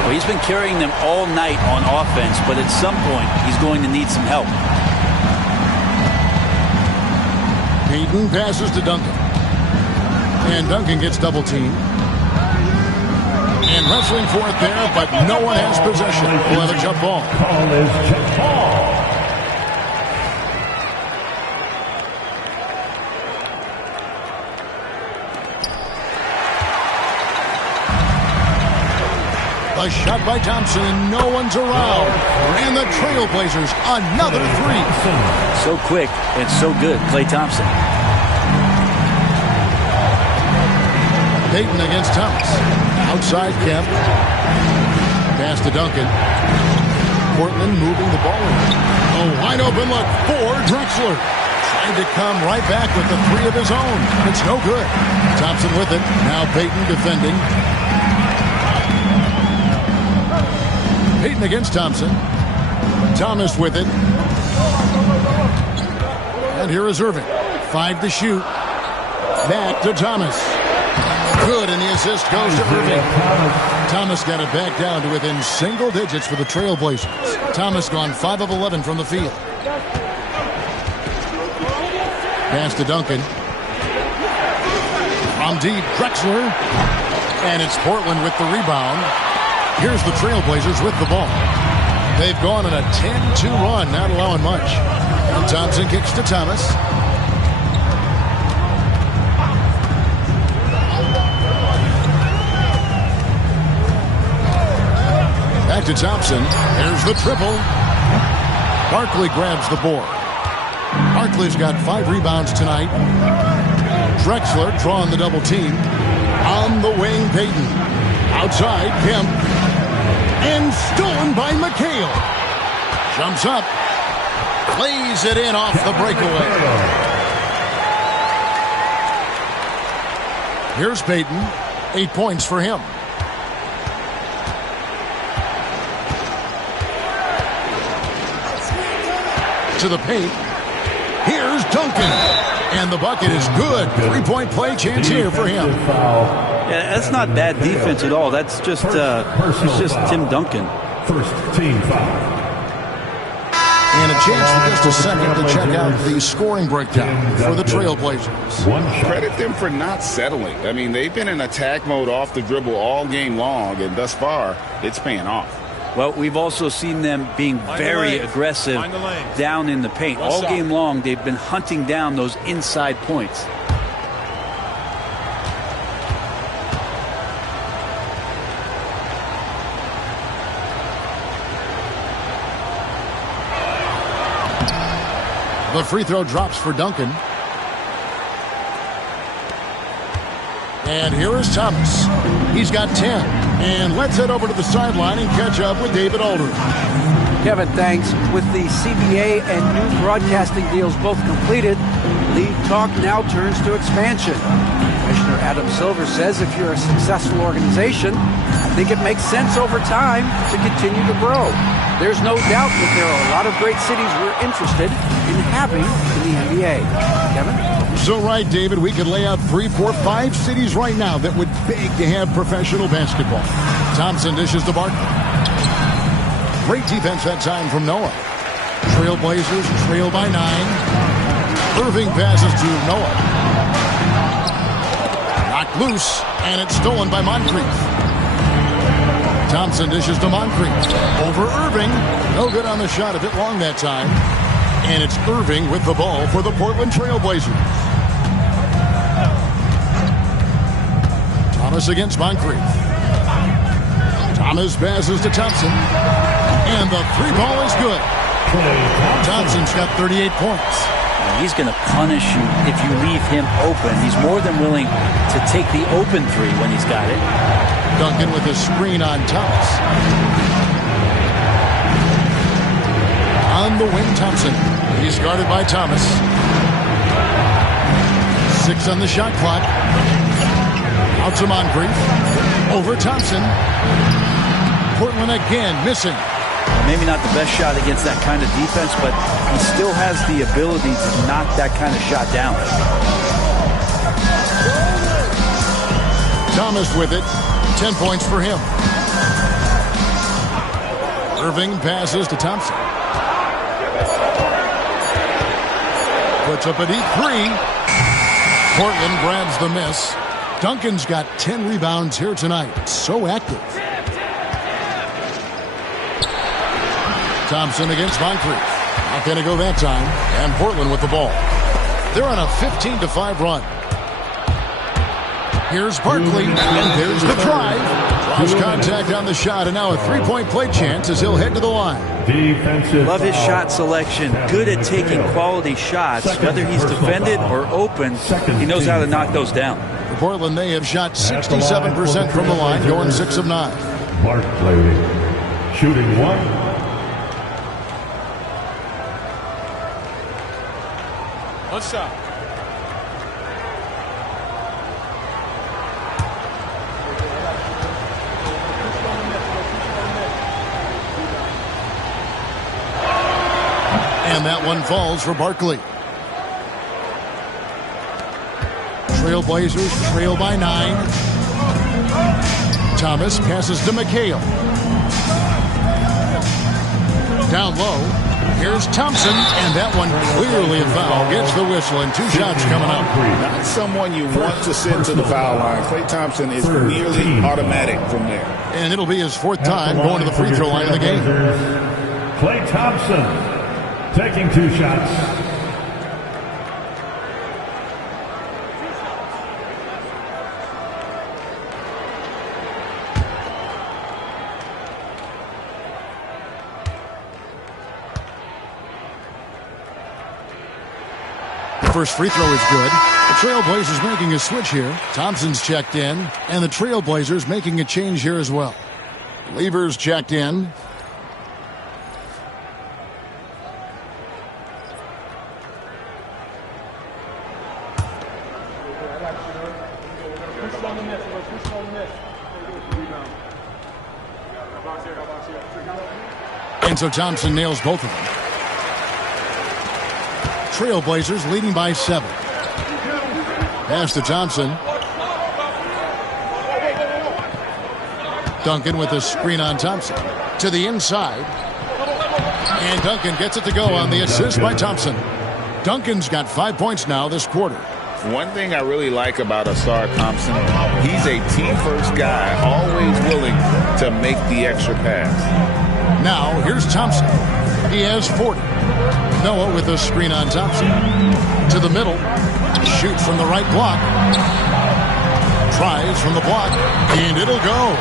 Well, he's been carrying them all night on offense, but at some point, he's going to need some help. Payton passes to Duncan. And Duncan gets double-teamed. And wrestling for it there, but no one has possession. We'll have a jump ball. Call is jump ball. A shot by Thompson, and no one's around. And the Trailblazers, another three. So quick and so good, Klay Thompson. Payton against Thomas. Outside Kemp. Pass to Duncan. Portland moving the ball in. A wide open look for Drexler. Trying to come right back with the three of his own. It's no good. Thompson with it. Now Payton defending. Payton against Thompson. Thomas with it. And here is Irving. 5 to shoot. Back to Thomas. Good, and the assist goes to Irving. Thomas got it back down to within single digits for the Trailblazers. Thomas gone 5 of 11 from the field. Pass to Duncan. From deep, Drexler. And it's Portland with the rebound. Here's the Trailblazers with the ball. They've gone on a 10-2 run, not allowing much. And Thompson kicks to Thomas. Back to Thompson. Here's the triple. Barkley grabs the board. Barkley's got 5 rebounds tonight. Drexler drawing the double team. On the wing, Payton. Outside, Kemp. And stolen by McHale. Jumps up. Plays it in off the breakaway. Here's Payton. 8 points for him. To the paint. Here's Duncan. And the bucket is good. 3-point play chance here for him. Yeah, that's not bad defense at all. That's just Tim Duncan. First team foul. And a chance for just a second to check out the scoring breakdown for the Trailblazers. Credit them for not settling. I mean, they've been in attack mode off the dribble all game long, and thus far, it's paying off. Well, we've also seen them being very aggressive down in the paint. All game long, they've been hunting down those inside points. The free throw drops for Duncan. And here is Thomas. He's got 10. And let's head over to the sideline and catch up with David Aldridge. Kevin, thanks. With the CBA and new broadcasting deals both completed, league talk now turns to expansion. Commissioner Adam Silver says if you're a successful organization, I think it makes sense over time to continue to grow. There's no doubt that there are a lot of great cities we're interested in having in the NBA. Kevin? So right, David, we could lay out 3, 4, 5 cities right now that would beg to have professional basketball. Thompson dishes to Barkley. Great defense that time from Noah. Trailblazers trail by 9. Irving passes to Noah. Knocked loose, and it's stolen by Moncrief. Thompson dishes to Moncrief. Over Irving. No good on the shot, a bit long that time. And it's Irving with the ball for the Portland Trailblazers. Thomas against Moncrief. Thomas passes to Thompson. And the 3 ball is good. Thompson's got 38 points. He's going to punish you if you leave him open. He's more than willing to take the open 3 when he's got it. Duncan with a screen on Thomas. On the wing, Thompson. He's guarded by Thomas. 6 on the shot clock. Out to Moncrief. Over Thompson. Portland again missing. Maybe not the best shot against that kind of defense, but he still has the ability to knock that kind of shot down. Thomas with it. 10 points for him. Irving passes to Thompson. Puts up a deep 3. Portland grabs the miss. Duncan's got 10 rebounds here tonight. So active. Thompson against Moncrief. Not going to go that time. And Portland with the ball. They're on a 15-5 run. Here's Barkley. And there's the drive. Lost contact on the shot, and now a three-point play chance as he'll head to the line. Defensive. Love his shot selection. Good at taking quality shots. Whether he's defended or open, he knows how to knock those down. For Portland, they have shot 67% from the line, going 6 of 9. Barkley shooting 1. One shot. And that one falls for Barkley. Trailblazers trail by 9. Thomas passes to McHale. Down low. Here's Thompson, and that one clearly a foul. Gets the whistle, and 2 shots coming up. Not someone you want to send to the foul line. Klay Thompson is nearly automatic from there. And it'll be his 4th time going to the free throw line of the game. Klay Thompson taking 2 shots. First free throw is good. The Trailblazers making a switch here. Thompson's checked in, and the Trailblazers making a change here as well. Lever's checked in. And so Thompson nails both of them. Trailblazers leading by 7. Pass to Thompson. Duncan with a screen on Thompson. To the inside. And Duncan gets it to go on the assist by Thompson. Duncan's got 5 points now this quarter. One thing I really like about Ausar Thompson, he's a team-first guy, always willing to make the extra pass. Now, here's Thompson. He has 40. Noah with a screen on Thompson. To the middle. Shoots from the right block. Tries from the block. And it'll go.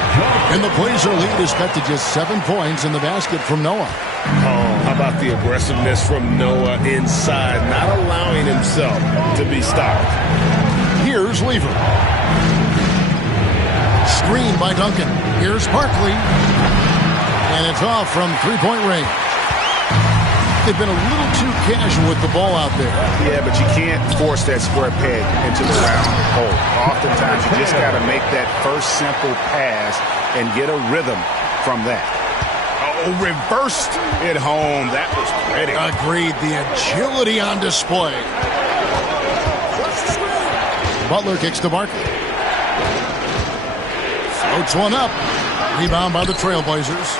And the Blazer lead is cut to just 7 points in the basket from Noah. Oh, how about the aggressiveness from Noah inside, not allowing himself to be stopped. Here's Lever. Screen by Duncan. Here's Barkley. And it's off from three-point range. They've been a little too casual with the ball out there. Yeah, but you can't force that square peg into the round hole. Oftentimes, you just got to make that first simple pass and get a rhythm from that. Oh, reversed it home. That was pretty. Agreed. The agility on display. Butler kicks to Barkley. Floats one up. Rebound by the Trailblazers.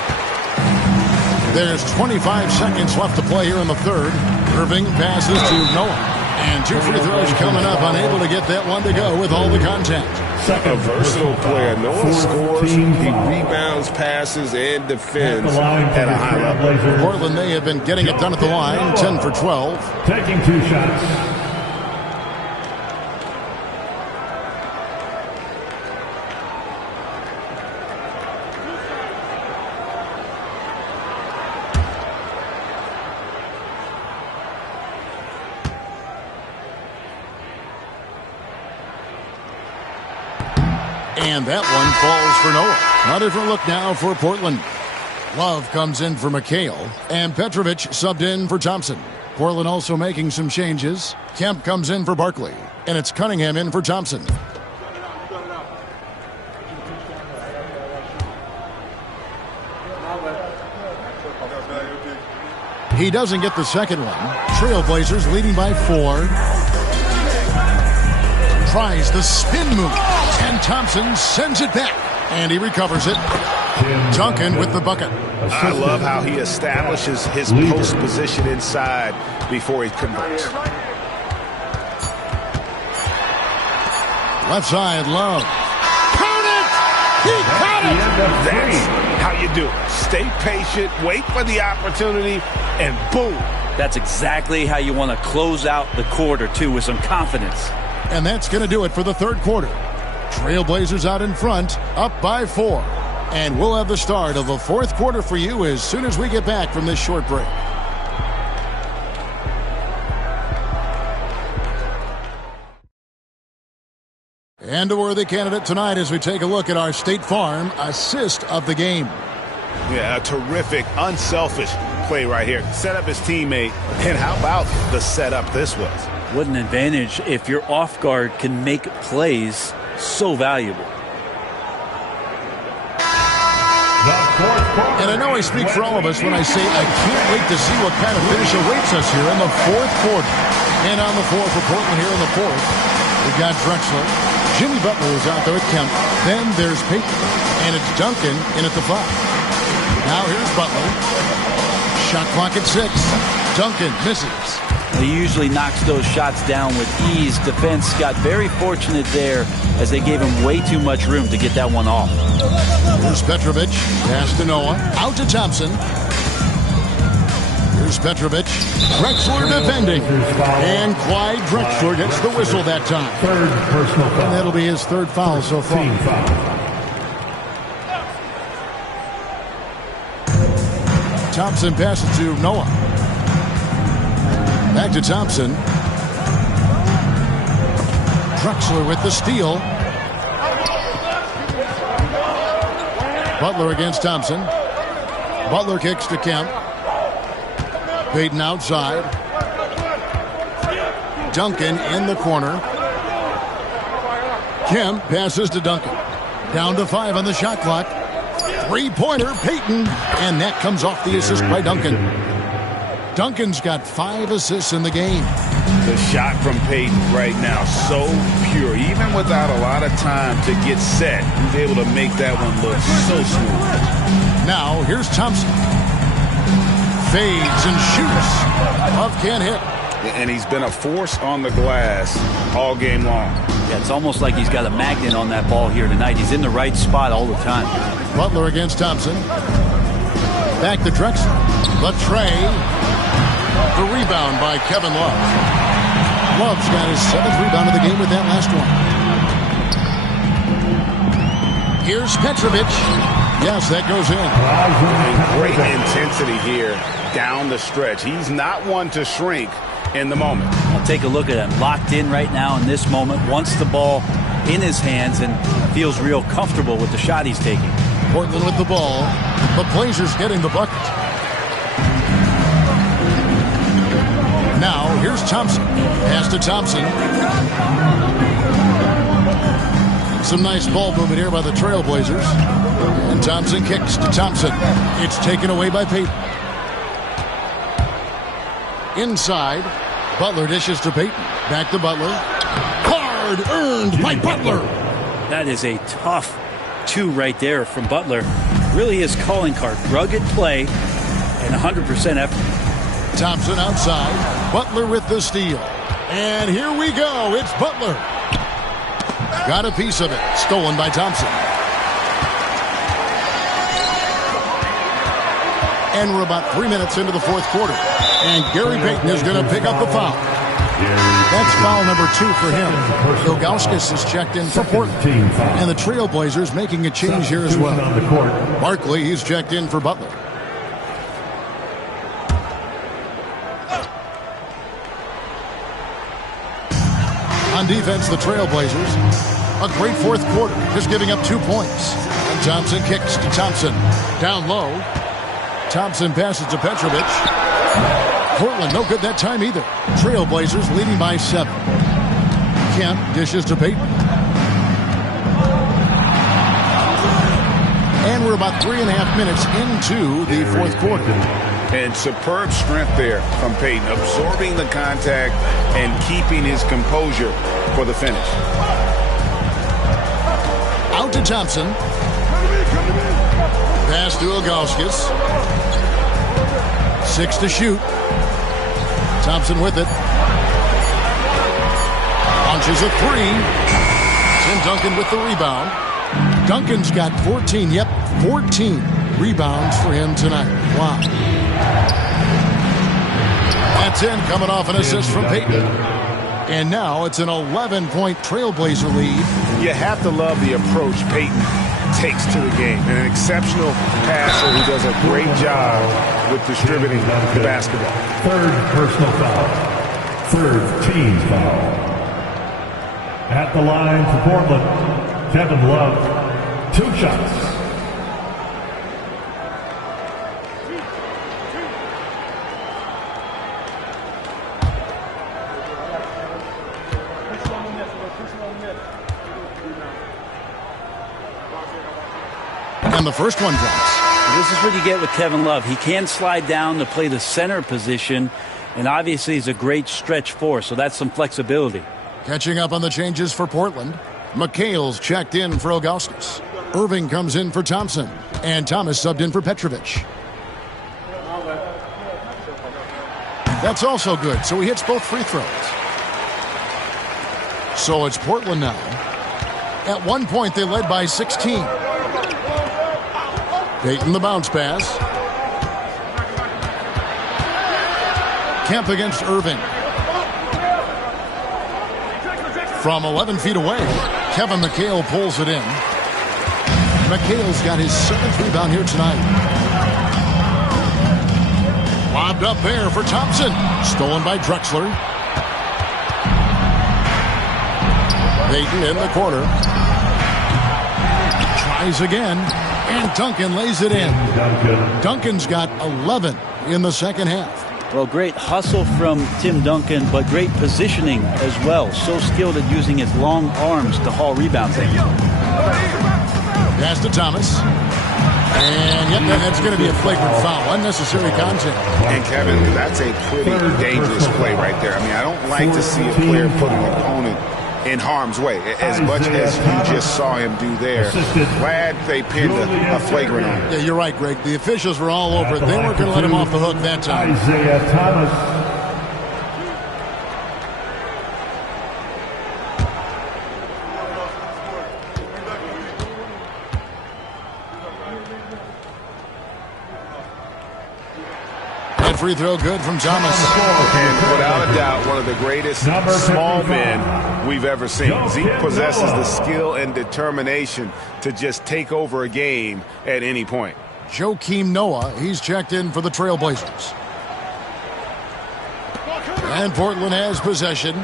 There's 25 seconds left to play here in the third. Irving passes to Noah. And 2 free throws coming up. Unable to get that one to go with all the contact. A versatile player. Noah scores, he rebounds, passes, and defends at a high level. Portland, they have been getting it done at the line. 10 for 12. Taking 2 shots. And that one falls for Noah. A different look now for Portland. Love comes in for McHale. And Petrovic subbed in for Thompson. Portland also making some changes. Kemp comes in for Barkley. And it's Cunningham in for Thompson. He doesn't get the second one. Trailblazers leading by 4. Tries the spin move. And Thompson sends it back. And he recovers it. Duncan with the bucket. I love how he establishes his post position inside before he converts. Left side, Love. Count it! He caught it! That's how you do it. Stay patient, wait for the opportunity, and boom. That's exactly how you want to close out the quarter, too, with some confidence. And that's going to do it for the third quarter. Trailblazers out in front, up by 4. And we'll have the start of the fourth quarter for you as soon as we get back from this short break. And a worthy candidate tonight as we take a look at our State Farm assist of the game. Yeah, a terrific, unselfish play right here. Set up his teammate. And how about the setup this was? What an advantage if your off guard can make plays so valuable. And I know I speak for all of us when I say I can't wait to see what kind of finish awaits us here in the fourth quarter. And on the floor for Portland here in the fourth, we've got Drexler. Jimmy Butler is out there at Kemp. Then there's Payton. And it's Duncan in at the 5. Now here's Butler. Shot clock at 6. Duncan misses. He usually knocks those shots down with ease. Defense got very fortunate there as they gave him way too much room to get that one off. Here's Petrovic. Pass to Noah. Out to Thompson. Here's Petrovic. Drexler defending. And Clyde Drexler gets the whistle that time. Third personal foul. And that'll be his third foul so far. Team foul. Thompson passes to Noah. Back to Thompson. Drexler with the steal. Butler against Thompson. Butler kicks to Kemp. Payton outside. Duncan in the corner. Kemp passes to Duncan. Down to 5 on the shot clock. Three-pointer, Payton. And that comes off the assist by Duncan. Duncan's got 5 assists in the game. The shot from Payton right now, so pure. Even without a lot of time to get set, he's able to make that one look so smooth. Now, here's Thompson. Fades and shoots. Love can't hit. And he's been a force on the glass all game long. Yeah, it's almost like he's got a magnet on that ball here tonight. He's in the right spot all the time. Butler against Thompson. Back to Drexler. Latre. The rebound by Kevin Love. Love's got his 7th rebound of the game with that last one. Here's Petrovic. Yes, that goes in. And great intensity here down the stretch. He's not one to shrink in the moment. I'll take a look at him. Locked in right now in this moment. Wants the ball in his hands and feels real comfortable with the shot he's taking. Portland with the ball. The Blazers getting the bucket. Now, here's Thompson. Pass to Thompson. Some nice ball movement here by the Trailblazers. And Thompson kicks to Thompson. It's taken away by Payton. Inside. Butler dishes to Payton. Back to Butler. Hard earned by Butler. That is a tough 2 right there from Butler. Really his calling card. Rugged play and 100% effort. Thompson outside. Butler with the steal. And here we go. It's Butler. Got a piece of it. Stolen by Thompson. And we're about 3 minutes into the fourth quarter. And Gary Payton is going to pick up the foul. That's foul number 2 for him. Ilgauskas is checked in for Portland. And the Trailblazers making a change here as well. Barkley, he's checked in for Butler. On defense, the Trailblazers. A great fourth quarter, just giving up 2 points. And Thompson kicks to Thompson. Down low. Thompson passes to Petrovic. Portland, no good that time either. Trailblazers leading by 7. Kemp dishes to Payton. And we're about 3.5 minutes into the fourth quarter. And superb strength there from Payton, absorbing the contact and keeping his composure for the finish. Out to Thompson. Pass to Ilgauskas. 6 to shoot. Thompson with it. Launches a 3. Tim Duncan with the rebound. Duncan's got 14. Yep, 14 rebounds for him tonight. Wow. That's in, coming off an assist from Payton. And now it's an 11-point Trailblazer lead. You have to love the approach Payton takes to the game. An exceptional passer who does a great job with distributing the basketball. Third personal foul. Third team foul. At the line for Portland, Kevin Love, 2 shots. And the first one drops. This is what you get with Kevin Love. He can slide down to play the center position, and obviously he's a great stretch force, so that's some flexibility. Catching up on the changes for Portland. McHale's checked in for Ilgauskas. Irving comes in for Thompson. And Thomas subbed in for Petrovic. That's also good, so he hits both free throws. So it's Portland now. At one point, they led by 16. Payton the bounce pass. Kemp against Irving. From 11 feet away, Kevin McHale pulls it in. McHale's got his 7th rebound here tonight. Lobbed up there for Thompson. Stolen by Drexler. Payton in the corner. Tries again. And Duncan lays it in. Duncan's got 11 in the second half. Well, great hustle from Tim Duncan, but great positioning as well. So skilled at using his long arms to haul rebounds in. Pass to Thomas. And yep, that's going to be a flagrant foul. Unnecessary contact. And Kevin, that's a pretty dangerous play right there. I mean, I don't like to see a player put an opponent in harm's way, as much as you just saw him do there. Glad they pinned a flagrant on him. Yeah, you're right, Greg. The officials were all over it. They weren't going to let him off the hook that time. Isaiah Thomas. Free throw good from Thomas. And without a doubt, one of the greatest small men we've ever seen. Zeke possesses the skill and determination to just take over a game at any point. Joakim Noah, he's checked in for the Trailblazers. And Portland has possession.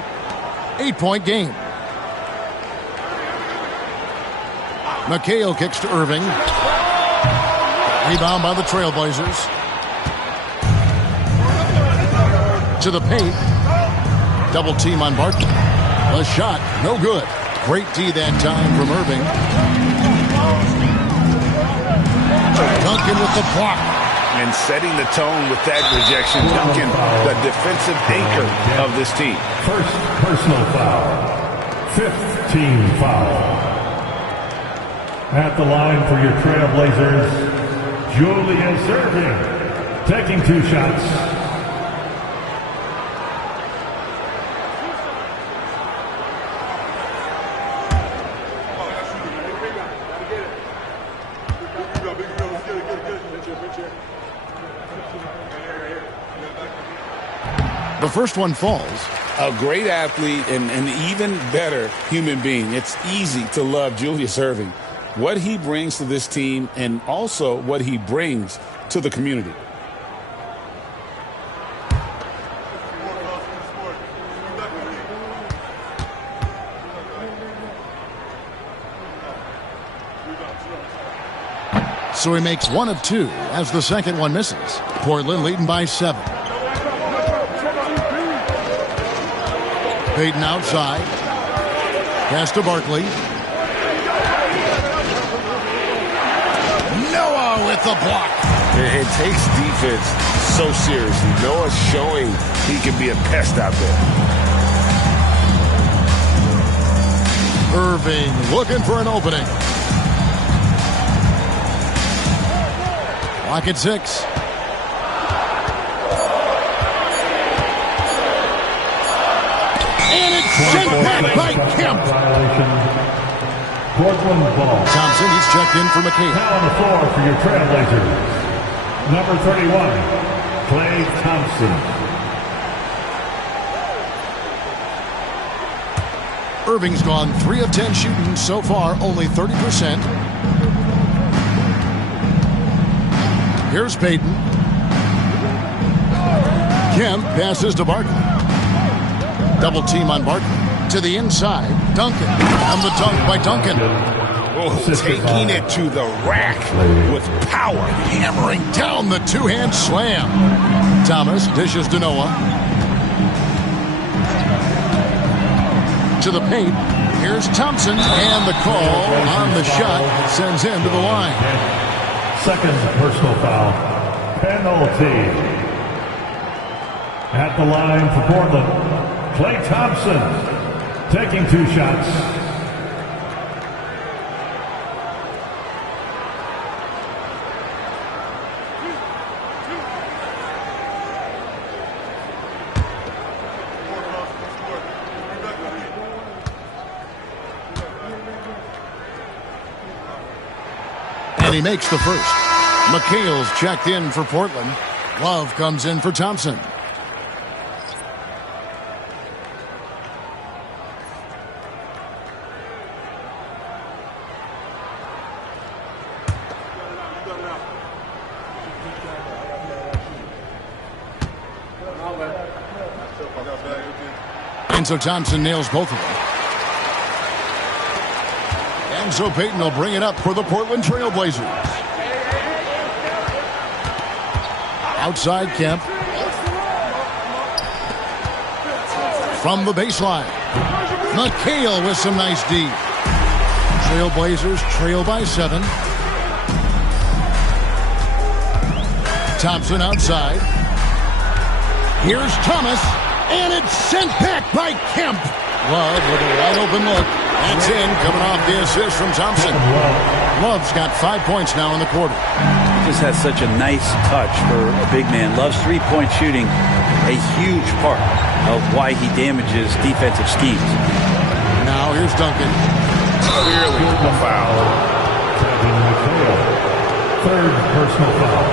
8-point game. McHale kicks to Irving. Rebound by the Trailblazers. To the paint. Double team on Barton. A shot, no good. Great D that time from Irving. Duncan with the block. And setting the tone with that rejection. Duncan, the defensive anchor of this team. First personal foul. 5th team foul. At the line for your Trailblazers, Julius Irving, taking 2 shots. The first one falls. A great athlete and an even better human being. It's easy to love Julius Irving. What he brings to this team and also what he brings to the community. So he makes 1 of 2 as the second one misses. Portland leading by 7. Payton outside. Pass to Barkley. Noah with the block. It takes defense so seriously. Noah's showing he can be a pest out there. Irving looking for an opening. Clock at 6. And it's sent back by Kemp. Portland ball. Thompson, he's checked in for McHale. Now on the floor for your Trailblazers. Number 31, Klay Thompson. Irving's gone 3 of 10 shooting so far, only 30%. Here's Payton. Kemp passes to Barkley. Double team on Barkley. To the inside. Duncan. And the dunk by Duncan. Oh, taking it to the rack with power. Hammering down the two-hand slam. Thomas dishes to Noah. To the paint. Here's Thompson. And the call on the shot sends him to the line. Second personal foul. Penalty. At the line for Portland, Klay Thompson taking 2 shots. And he makes the first. McHale's checked in for Portland. Love comes in for Thompson. And so Thompson nails both of them. And so Payton will bring it up for the Portland Trail Blazers. Outside Kemp. From the baseline. McHale with some nice D. Trail Blazers trail by 7. Thompson outside. Here's Thomas. And it's sent back by Kemp. Love with a wide open look. That's in, coming off the assist from Thompson. Love's got 5 points now in the quarter. He just has such a nice touch for a big man. Love's three-point shooting, a huge part of why he damages defensive schemes. Now here's Duncan. Clearly a foul. Third personal foul.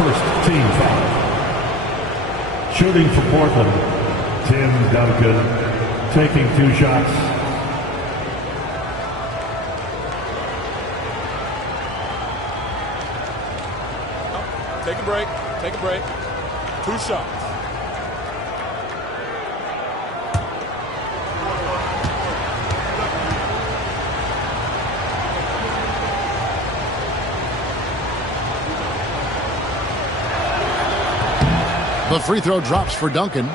First team foul. Shooting for Portland, Tim Duncan taking 2 shots. Take a break. Take a break. 2 shots. The free throw drops for Duncan.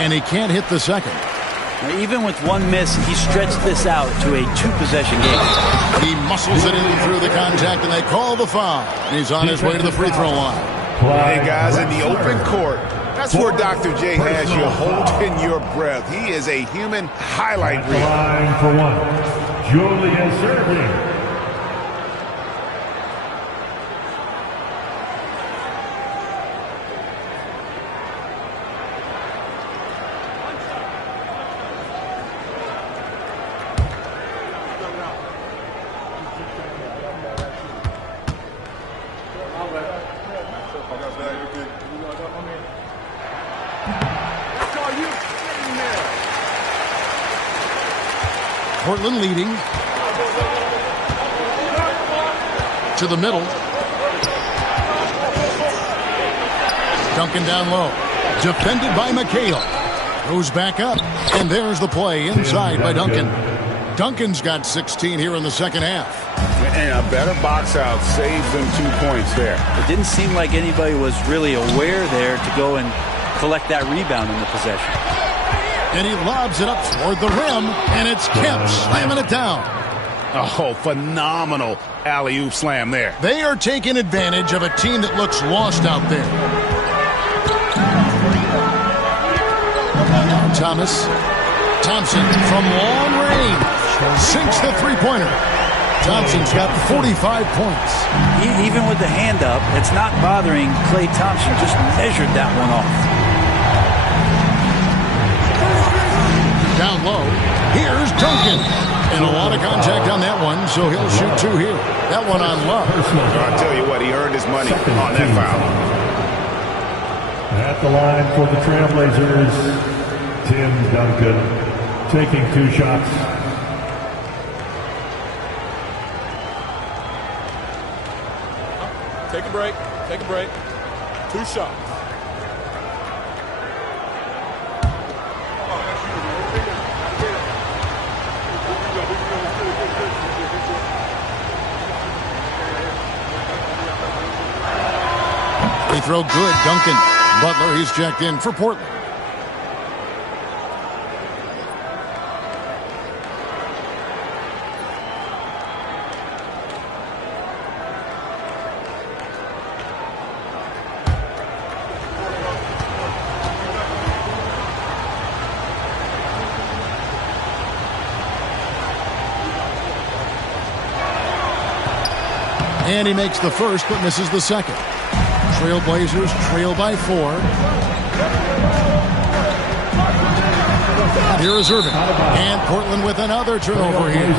And he can't hit the second. Now, even with one miss, he stretched this out to a 2-possession game. He muscles it in through the contact, and they call the foul. And he's on his way to the free throw line. Hey, guys, in the open court, that's where Dr. J has you holding your breath. He is a human highlight reel. Line for 1, Julius Erving. Portland leading. To the middle. Duncan down low. Defended by McHale. Goes back up. And there's the play inside by Duncan. Duncan's got 16 here in the second half. And a better box out saves them 2 points there. It didn't seem like anybody was really aware there to go and collect that rebound in the possession. And he lobs it up toward the rim, and it's Kemp slamming it down. Oh, phenomenal alley-oop slam there. They are taking advantage of a team that looks lost out there. Thomas. Thompson from long range. Sinks the three-pointer. Thompson's got 45 points. Even with the hand up, it's not bothering Klay Thompson. Just measured that one off. Down so he'll shoot 2 here. That one on Love. I'll tell you what, he earned his money on that foul. At the line for the Trailblazers, Tim Duncan taking 2 shots. Take a break. Take a break. 2 shots. Free throw good. Duncan. Butler, he's checked in for Portland. And he makes the first, but misses the second. Trailblazers trail by 4. And here is Irving. And Portland with another turnover here.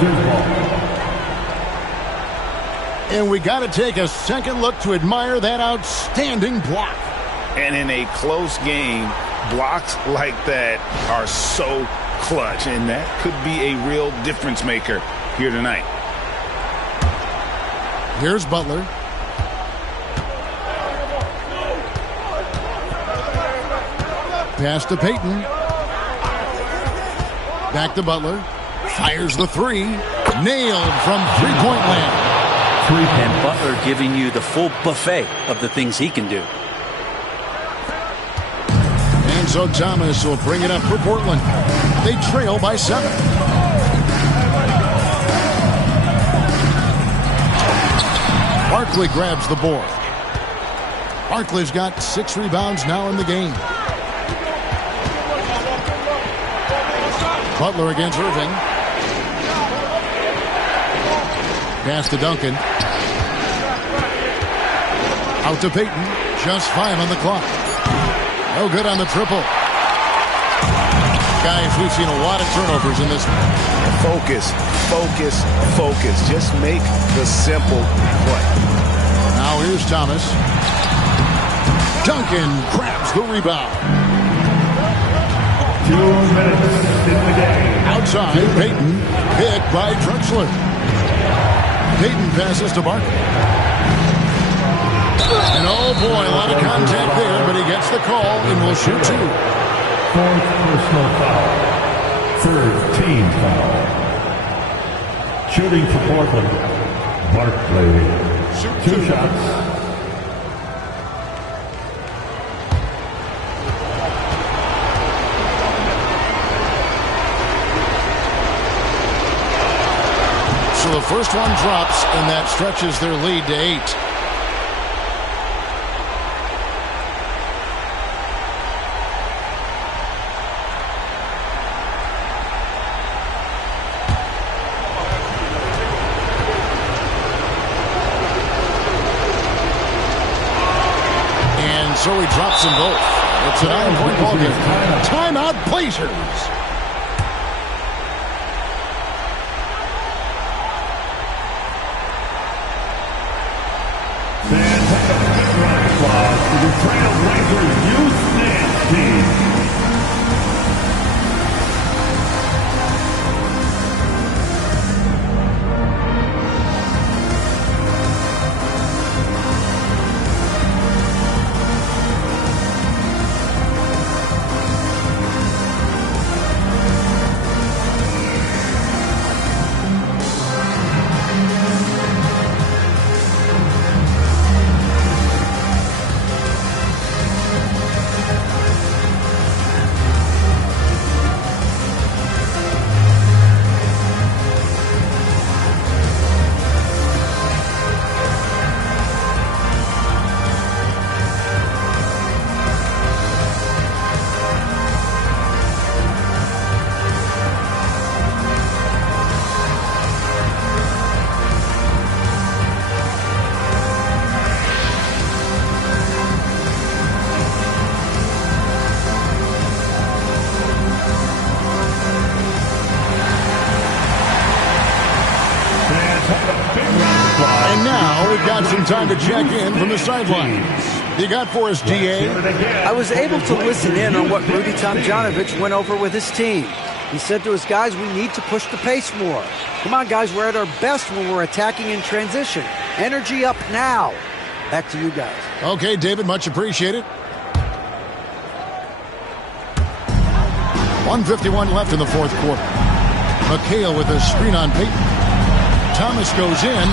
And we got to take a second look to admire that outstanding block. And in a close game, blocks like that are so clutch. And that could be a real difference maker here tonight. Here's Butler. Pass to Payton. Back to Butler. Fires the 3. Nailed from three-point land. And Butler giving you the full buffet of the things he can do. And so Thomas will bring it up for Portland. They trail by 7. Barkley grabs the board. Barkley's got 6 rebounds now in the game. Butler against Irving. Pass to Duncan. Out to Payton. Just 5 on the clock. No good on the triple. Guys, we've seen a lot of turnovers in this one. Focus, focus, focus. Just make the simple play. Now here's Thomas. Duncan grabs the rebound. 2 minutes in the game. Outside, Payton. Picked by Drexler. Payton passes to Barkley. And oh boy, a lot of contact there, but he gets the call and will shoot 2. 4th personal foul. 3rd team foul. Shooting for Portland, Barkley. 2 shots. So the first one drops, and that stretches their lead to 8. And so he drops them both. It's a 9-point ball game. Timeout, Blazers. The Trailblazers Youth Dance Team. some time to check in from the sidelines. You got for us, DA? I was able to listen in on what Rudy Tomjanovich went over with his team. He said to his guys, we need to push the pace more. Come on, guys, we're at our best when we're attacking in transition. Energy up now. Back to you guys. Okay, David, much appreciated. 1:51 left in the fourth quarter. McHale with a screen on Peyton. Thomas goes in.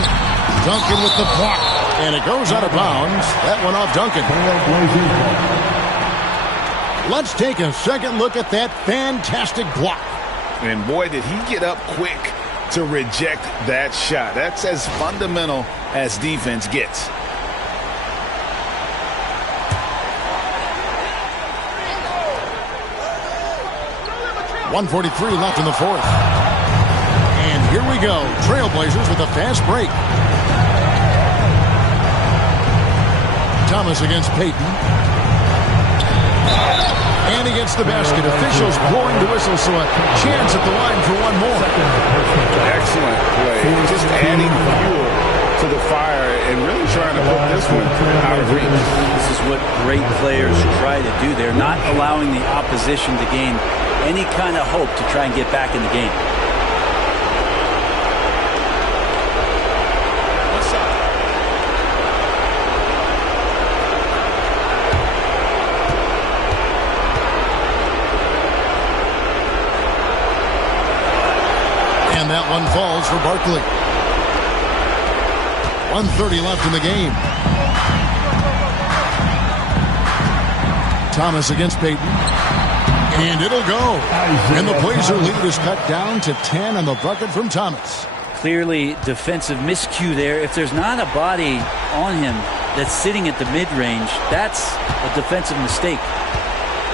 Duncan with the block. And it goes out of bounds. That one off Duncan. Let's take a second look at that fantastic block. And boy, did he get up quick to reject that shot. That's as fundamental as defense gets. .143 left in the fourth. And here we go. Trailblazers with a fast break. Thomas against Peyton. And he gets the basket. Officials blowing the whistle, so a chance at the line for one more. Excellent play. Just adding fuel to the fire and really trying to put this one out of reach. This is what great players try to do. They're not allowing the opposition to gain any kind of hope to try and get back in the game. And that one falls for Barkley. 1:30 left in the game. Thomas against Peyton. And it'll go. And the Blazer lead is cut down to 10 on the bucket from Thomas. Clearly defensive miscue there. If there's not a body on him that's sitting at the mid-range, that's a defensive mistake.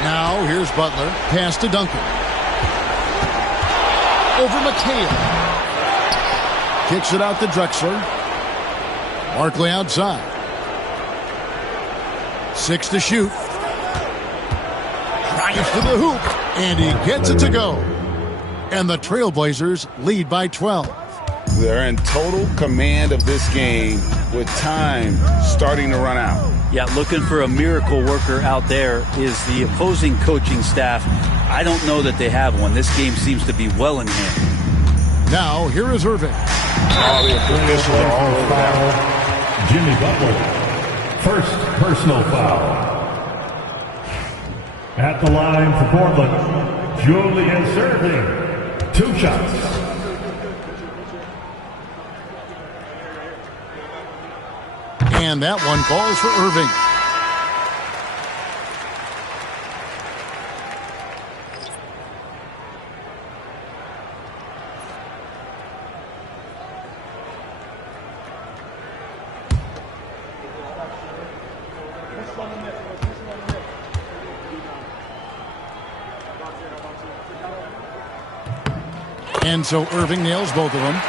Now here's Butler. Pass to Duncan. Over McHale. Kicks it out to Drexler. Barkley outside. 6 to shoot. Drives to the hoop. And he gets it to go. And the Trailblazers lead by 12. They're in total command of this game with time starting to run out. Yeah, looking for a miracle worker out there is the opposing coaching staff. I don't know that they have one. This game seems to be well in hand. Now, here is Irving. Oh, the officials are all over that. Jimmy Butler. First personal foul. At the line for Portland, Julian Serving. 2 shots. And that one falls for Irving. And so Irving nails both of them.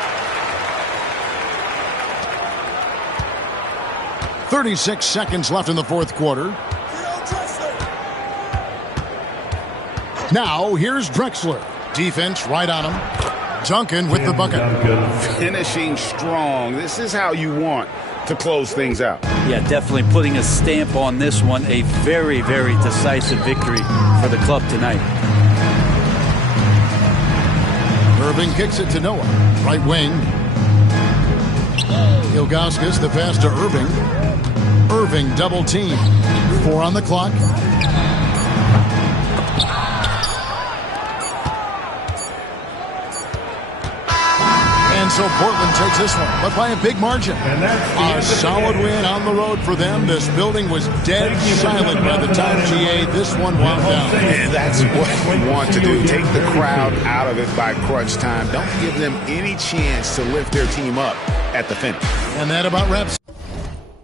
36 seconds left in the fourth quarter. Now here's Drexler. Defense right on him. Duncan with the bucket. Finishing strong. This is how you want to close things out. Yeah, definitely putting a stamp on this one. A very, very decisive victory for the club tonight. Irving kicks it to Noah. Right wing. Ilgauskas the pass to Irving. Irving double team. 4 on the clock. And so Portland takes this one, but by a big margin. A solid win on the road for them. This building was dead silent by the time GA this one wound down. And that's what we want to do. Take the crowd out of it by crunch time. Don't give them any chance to lift their team up at the finish. And that about wraps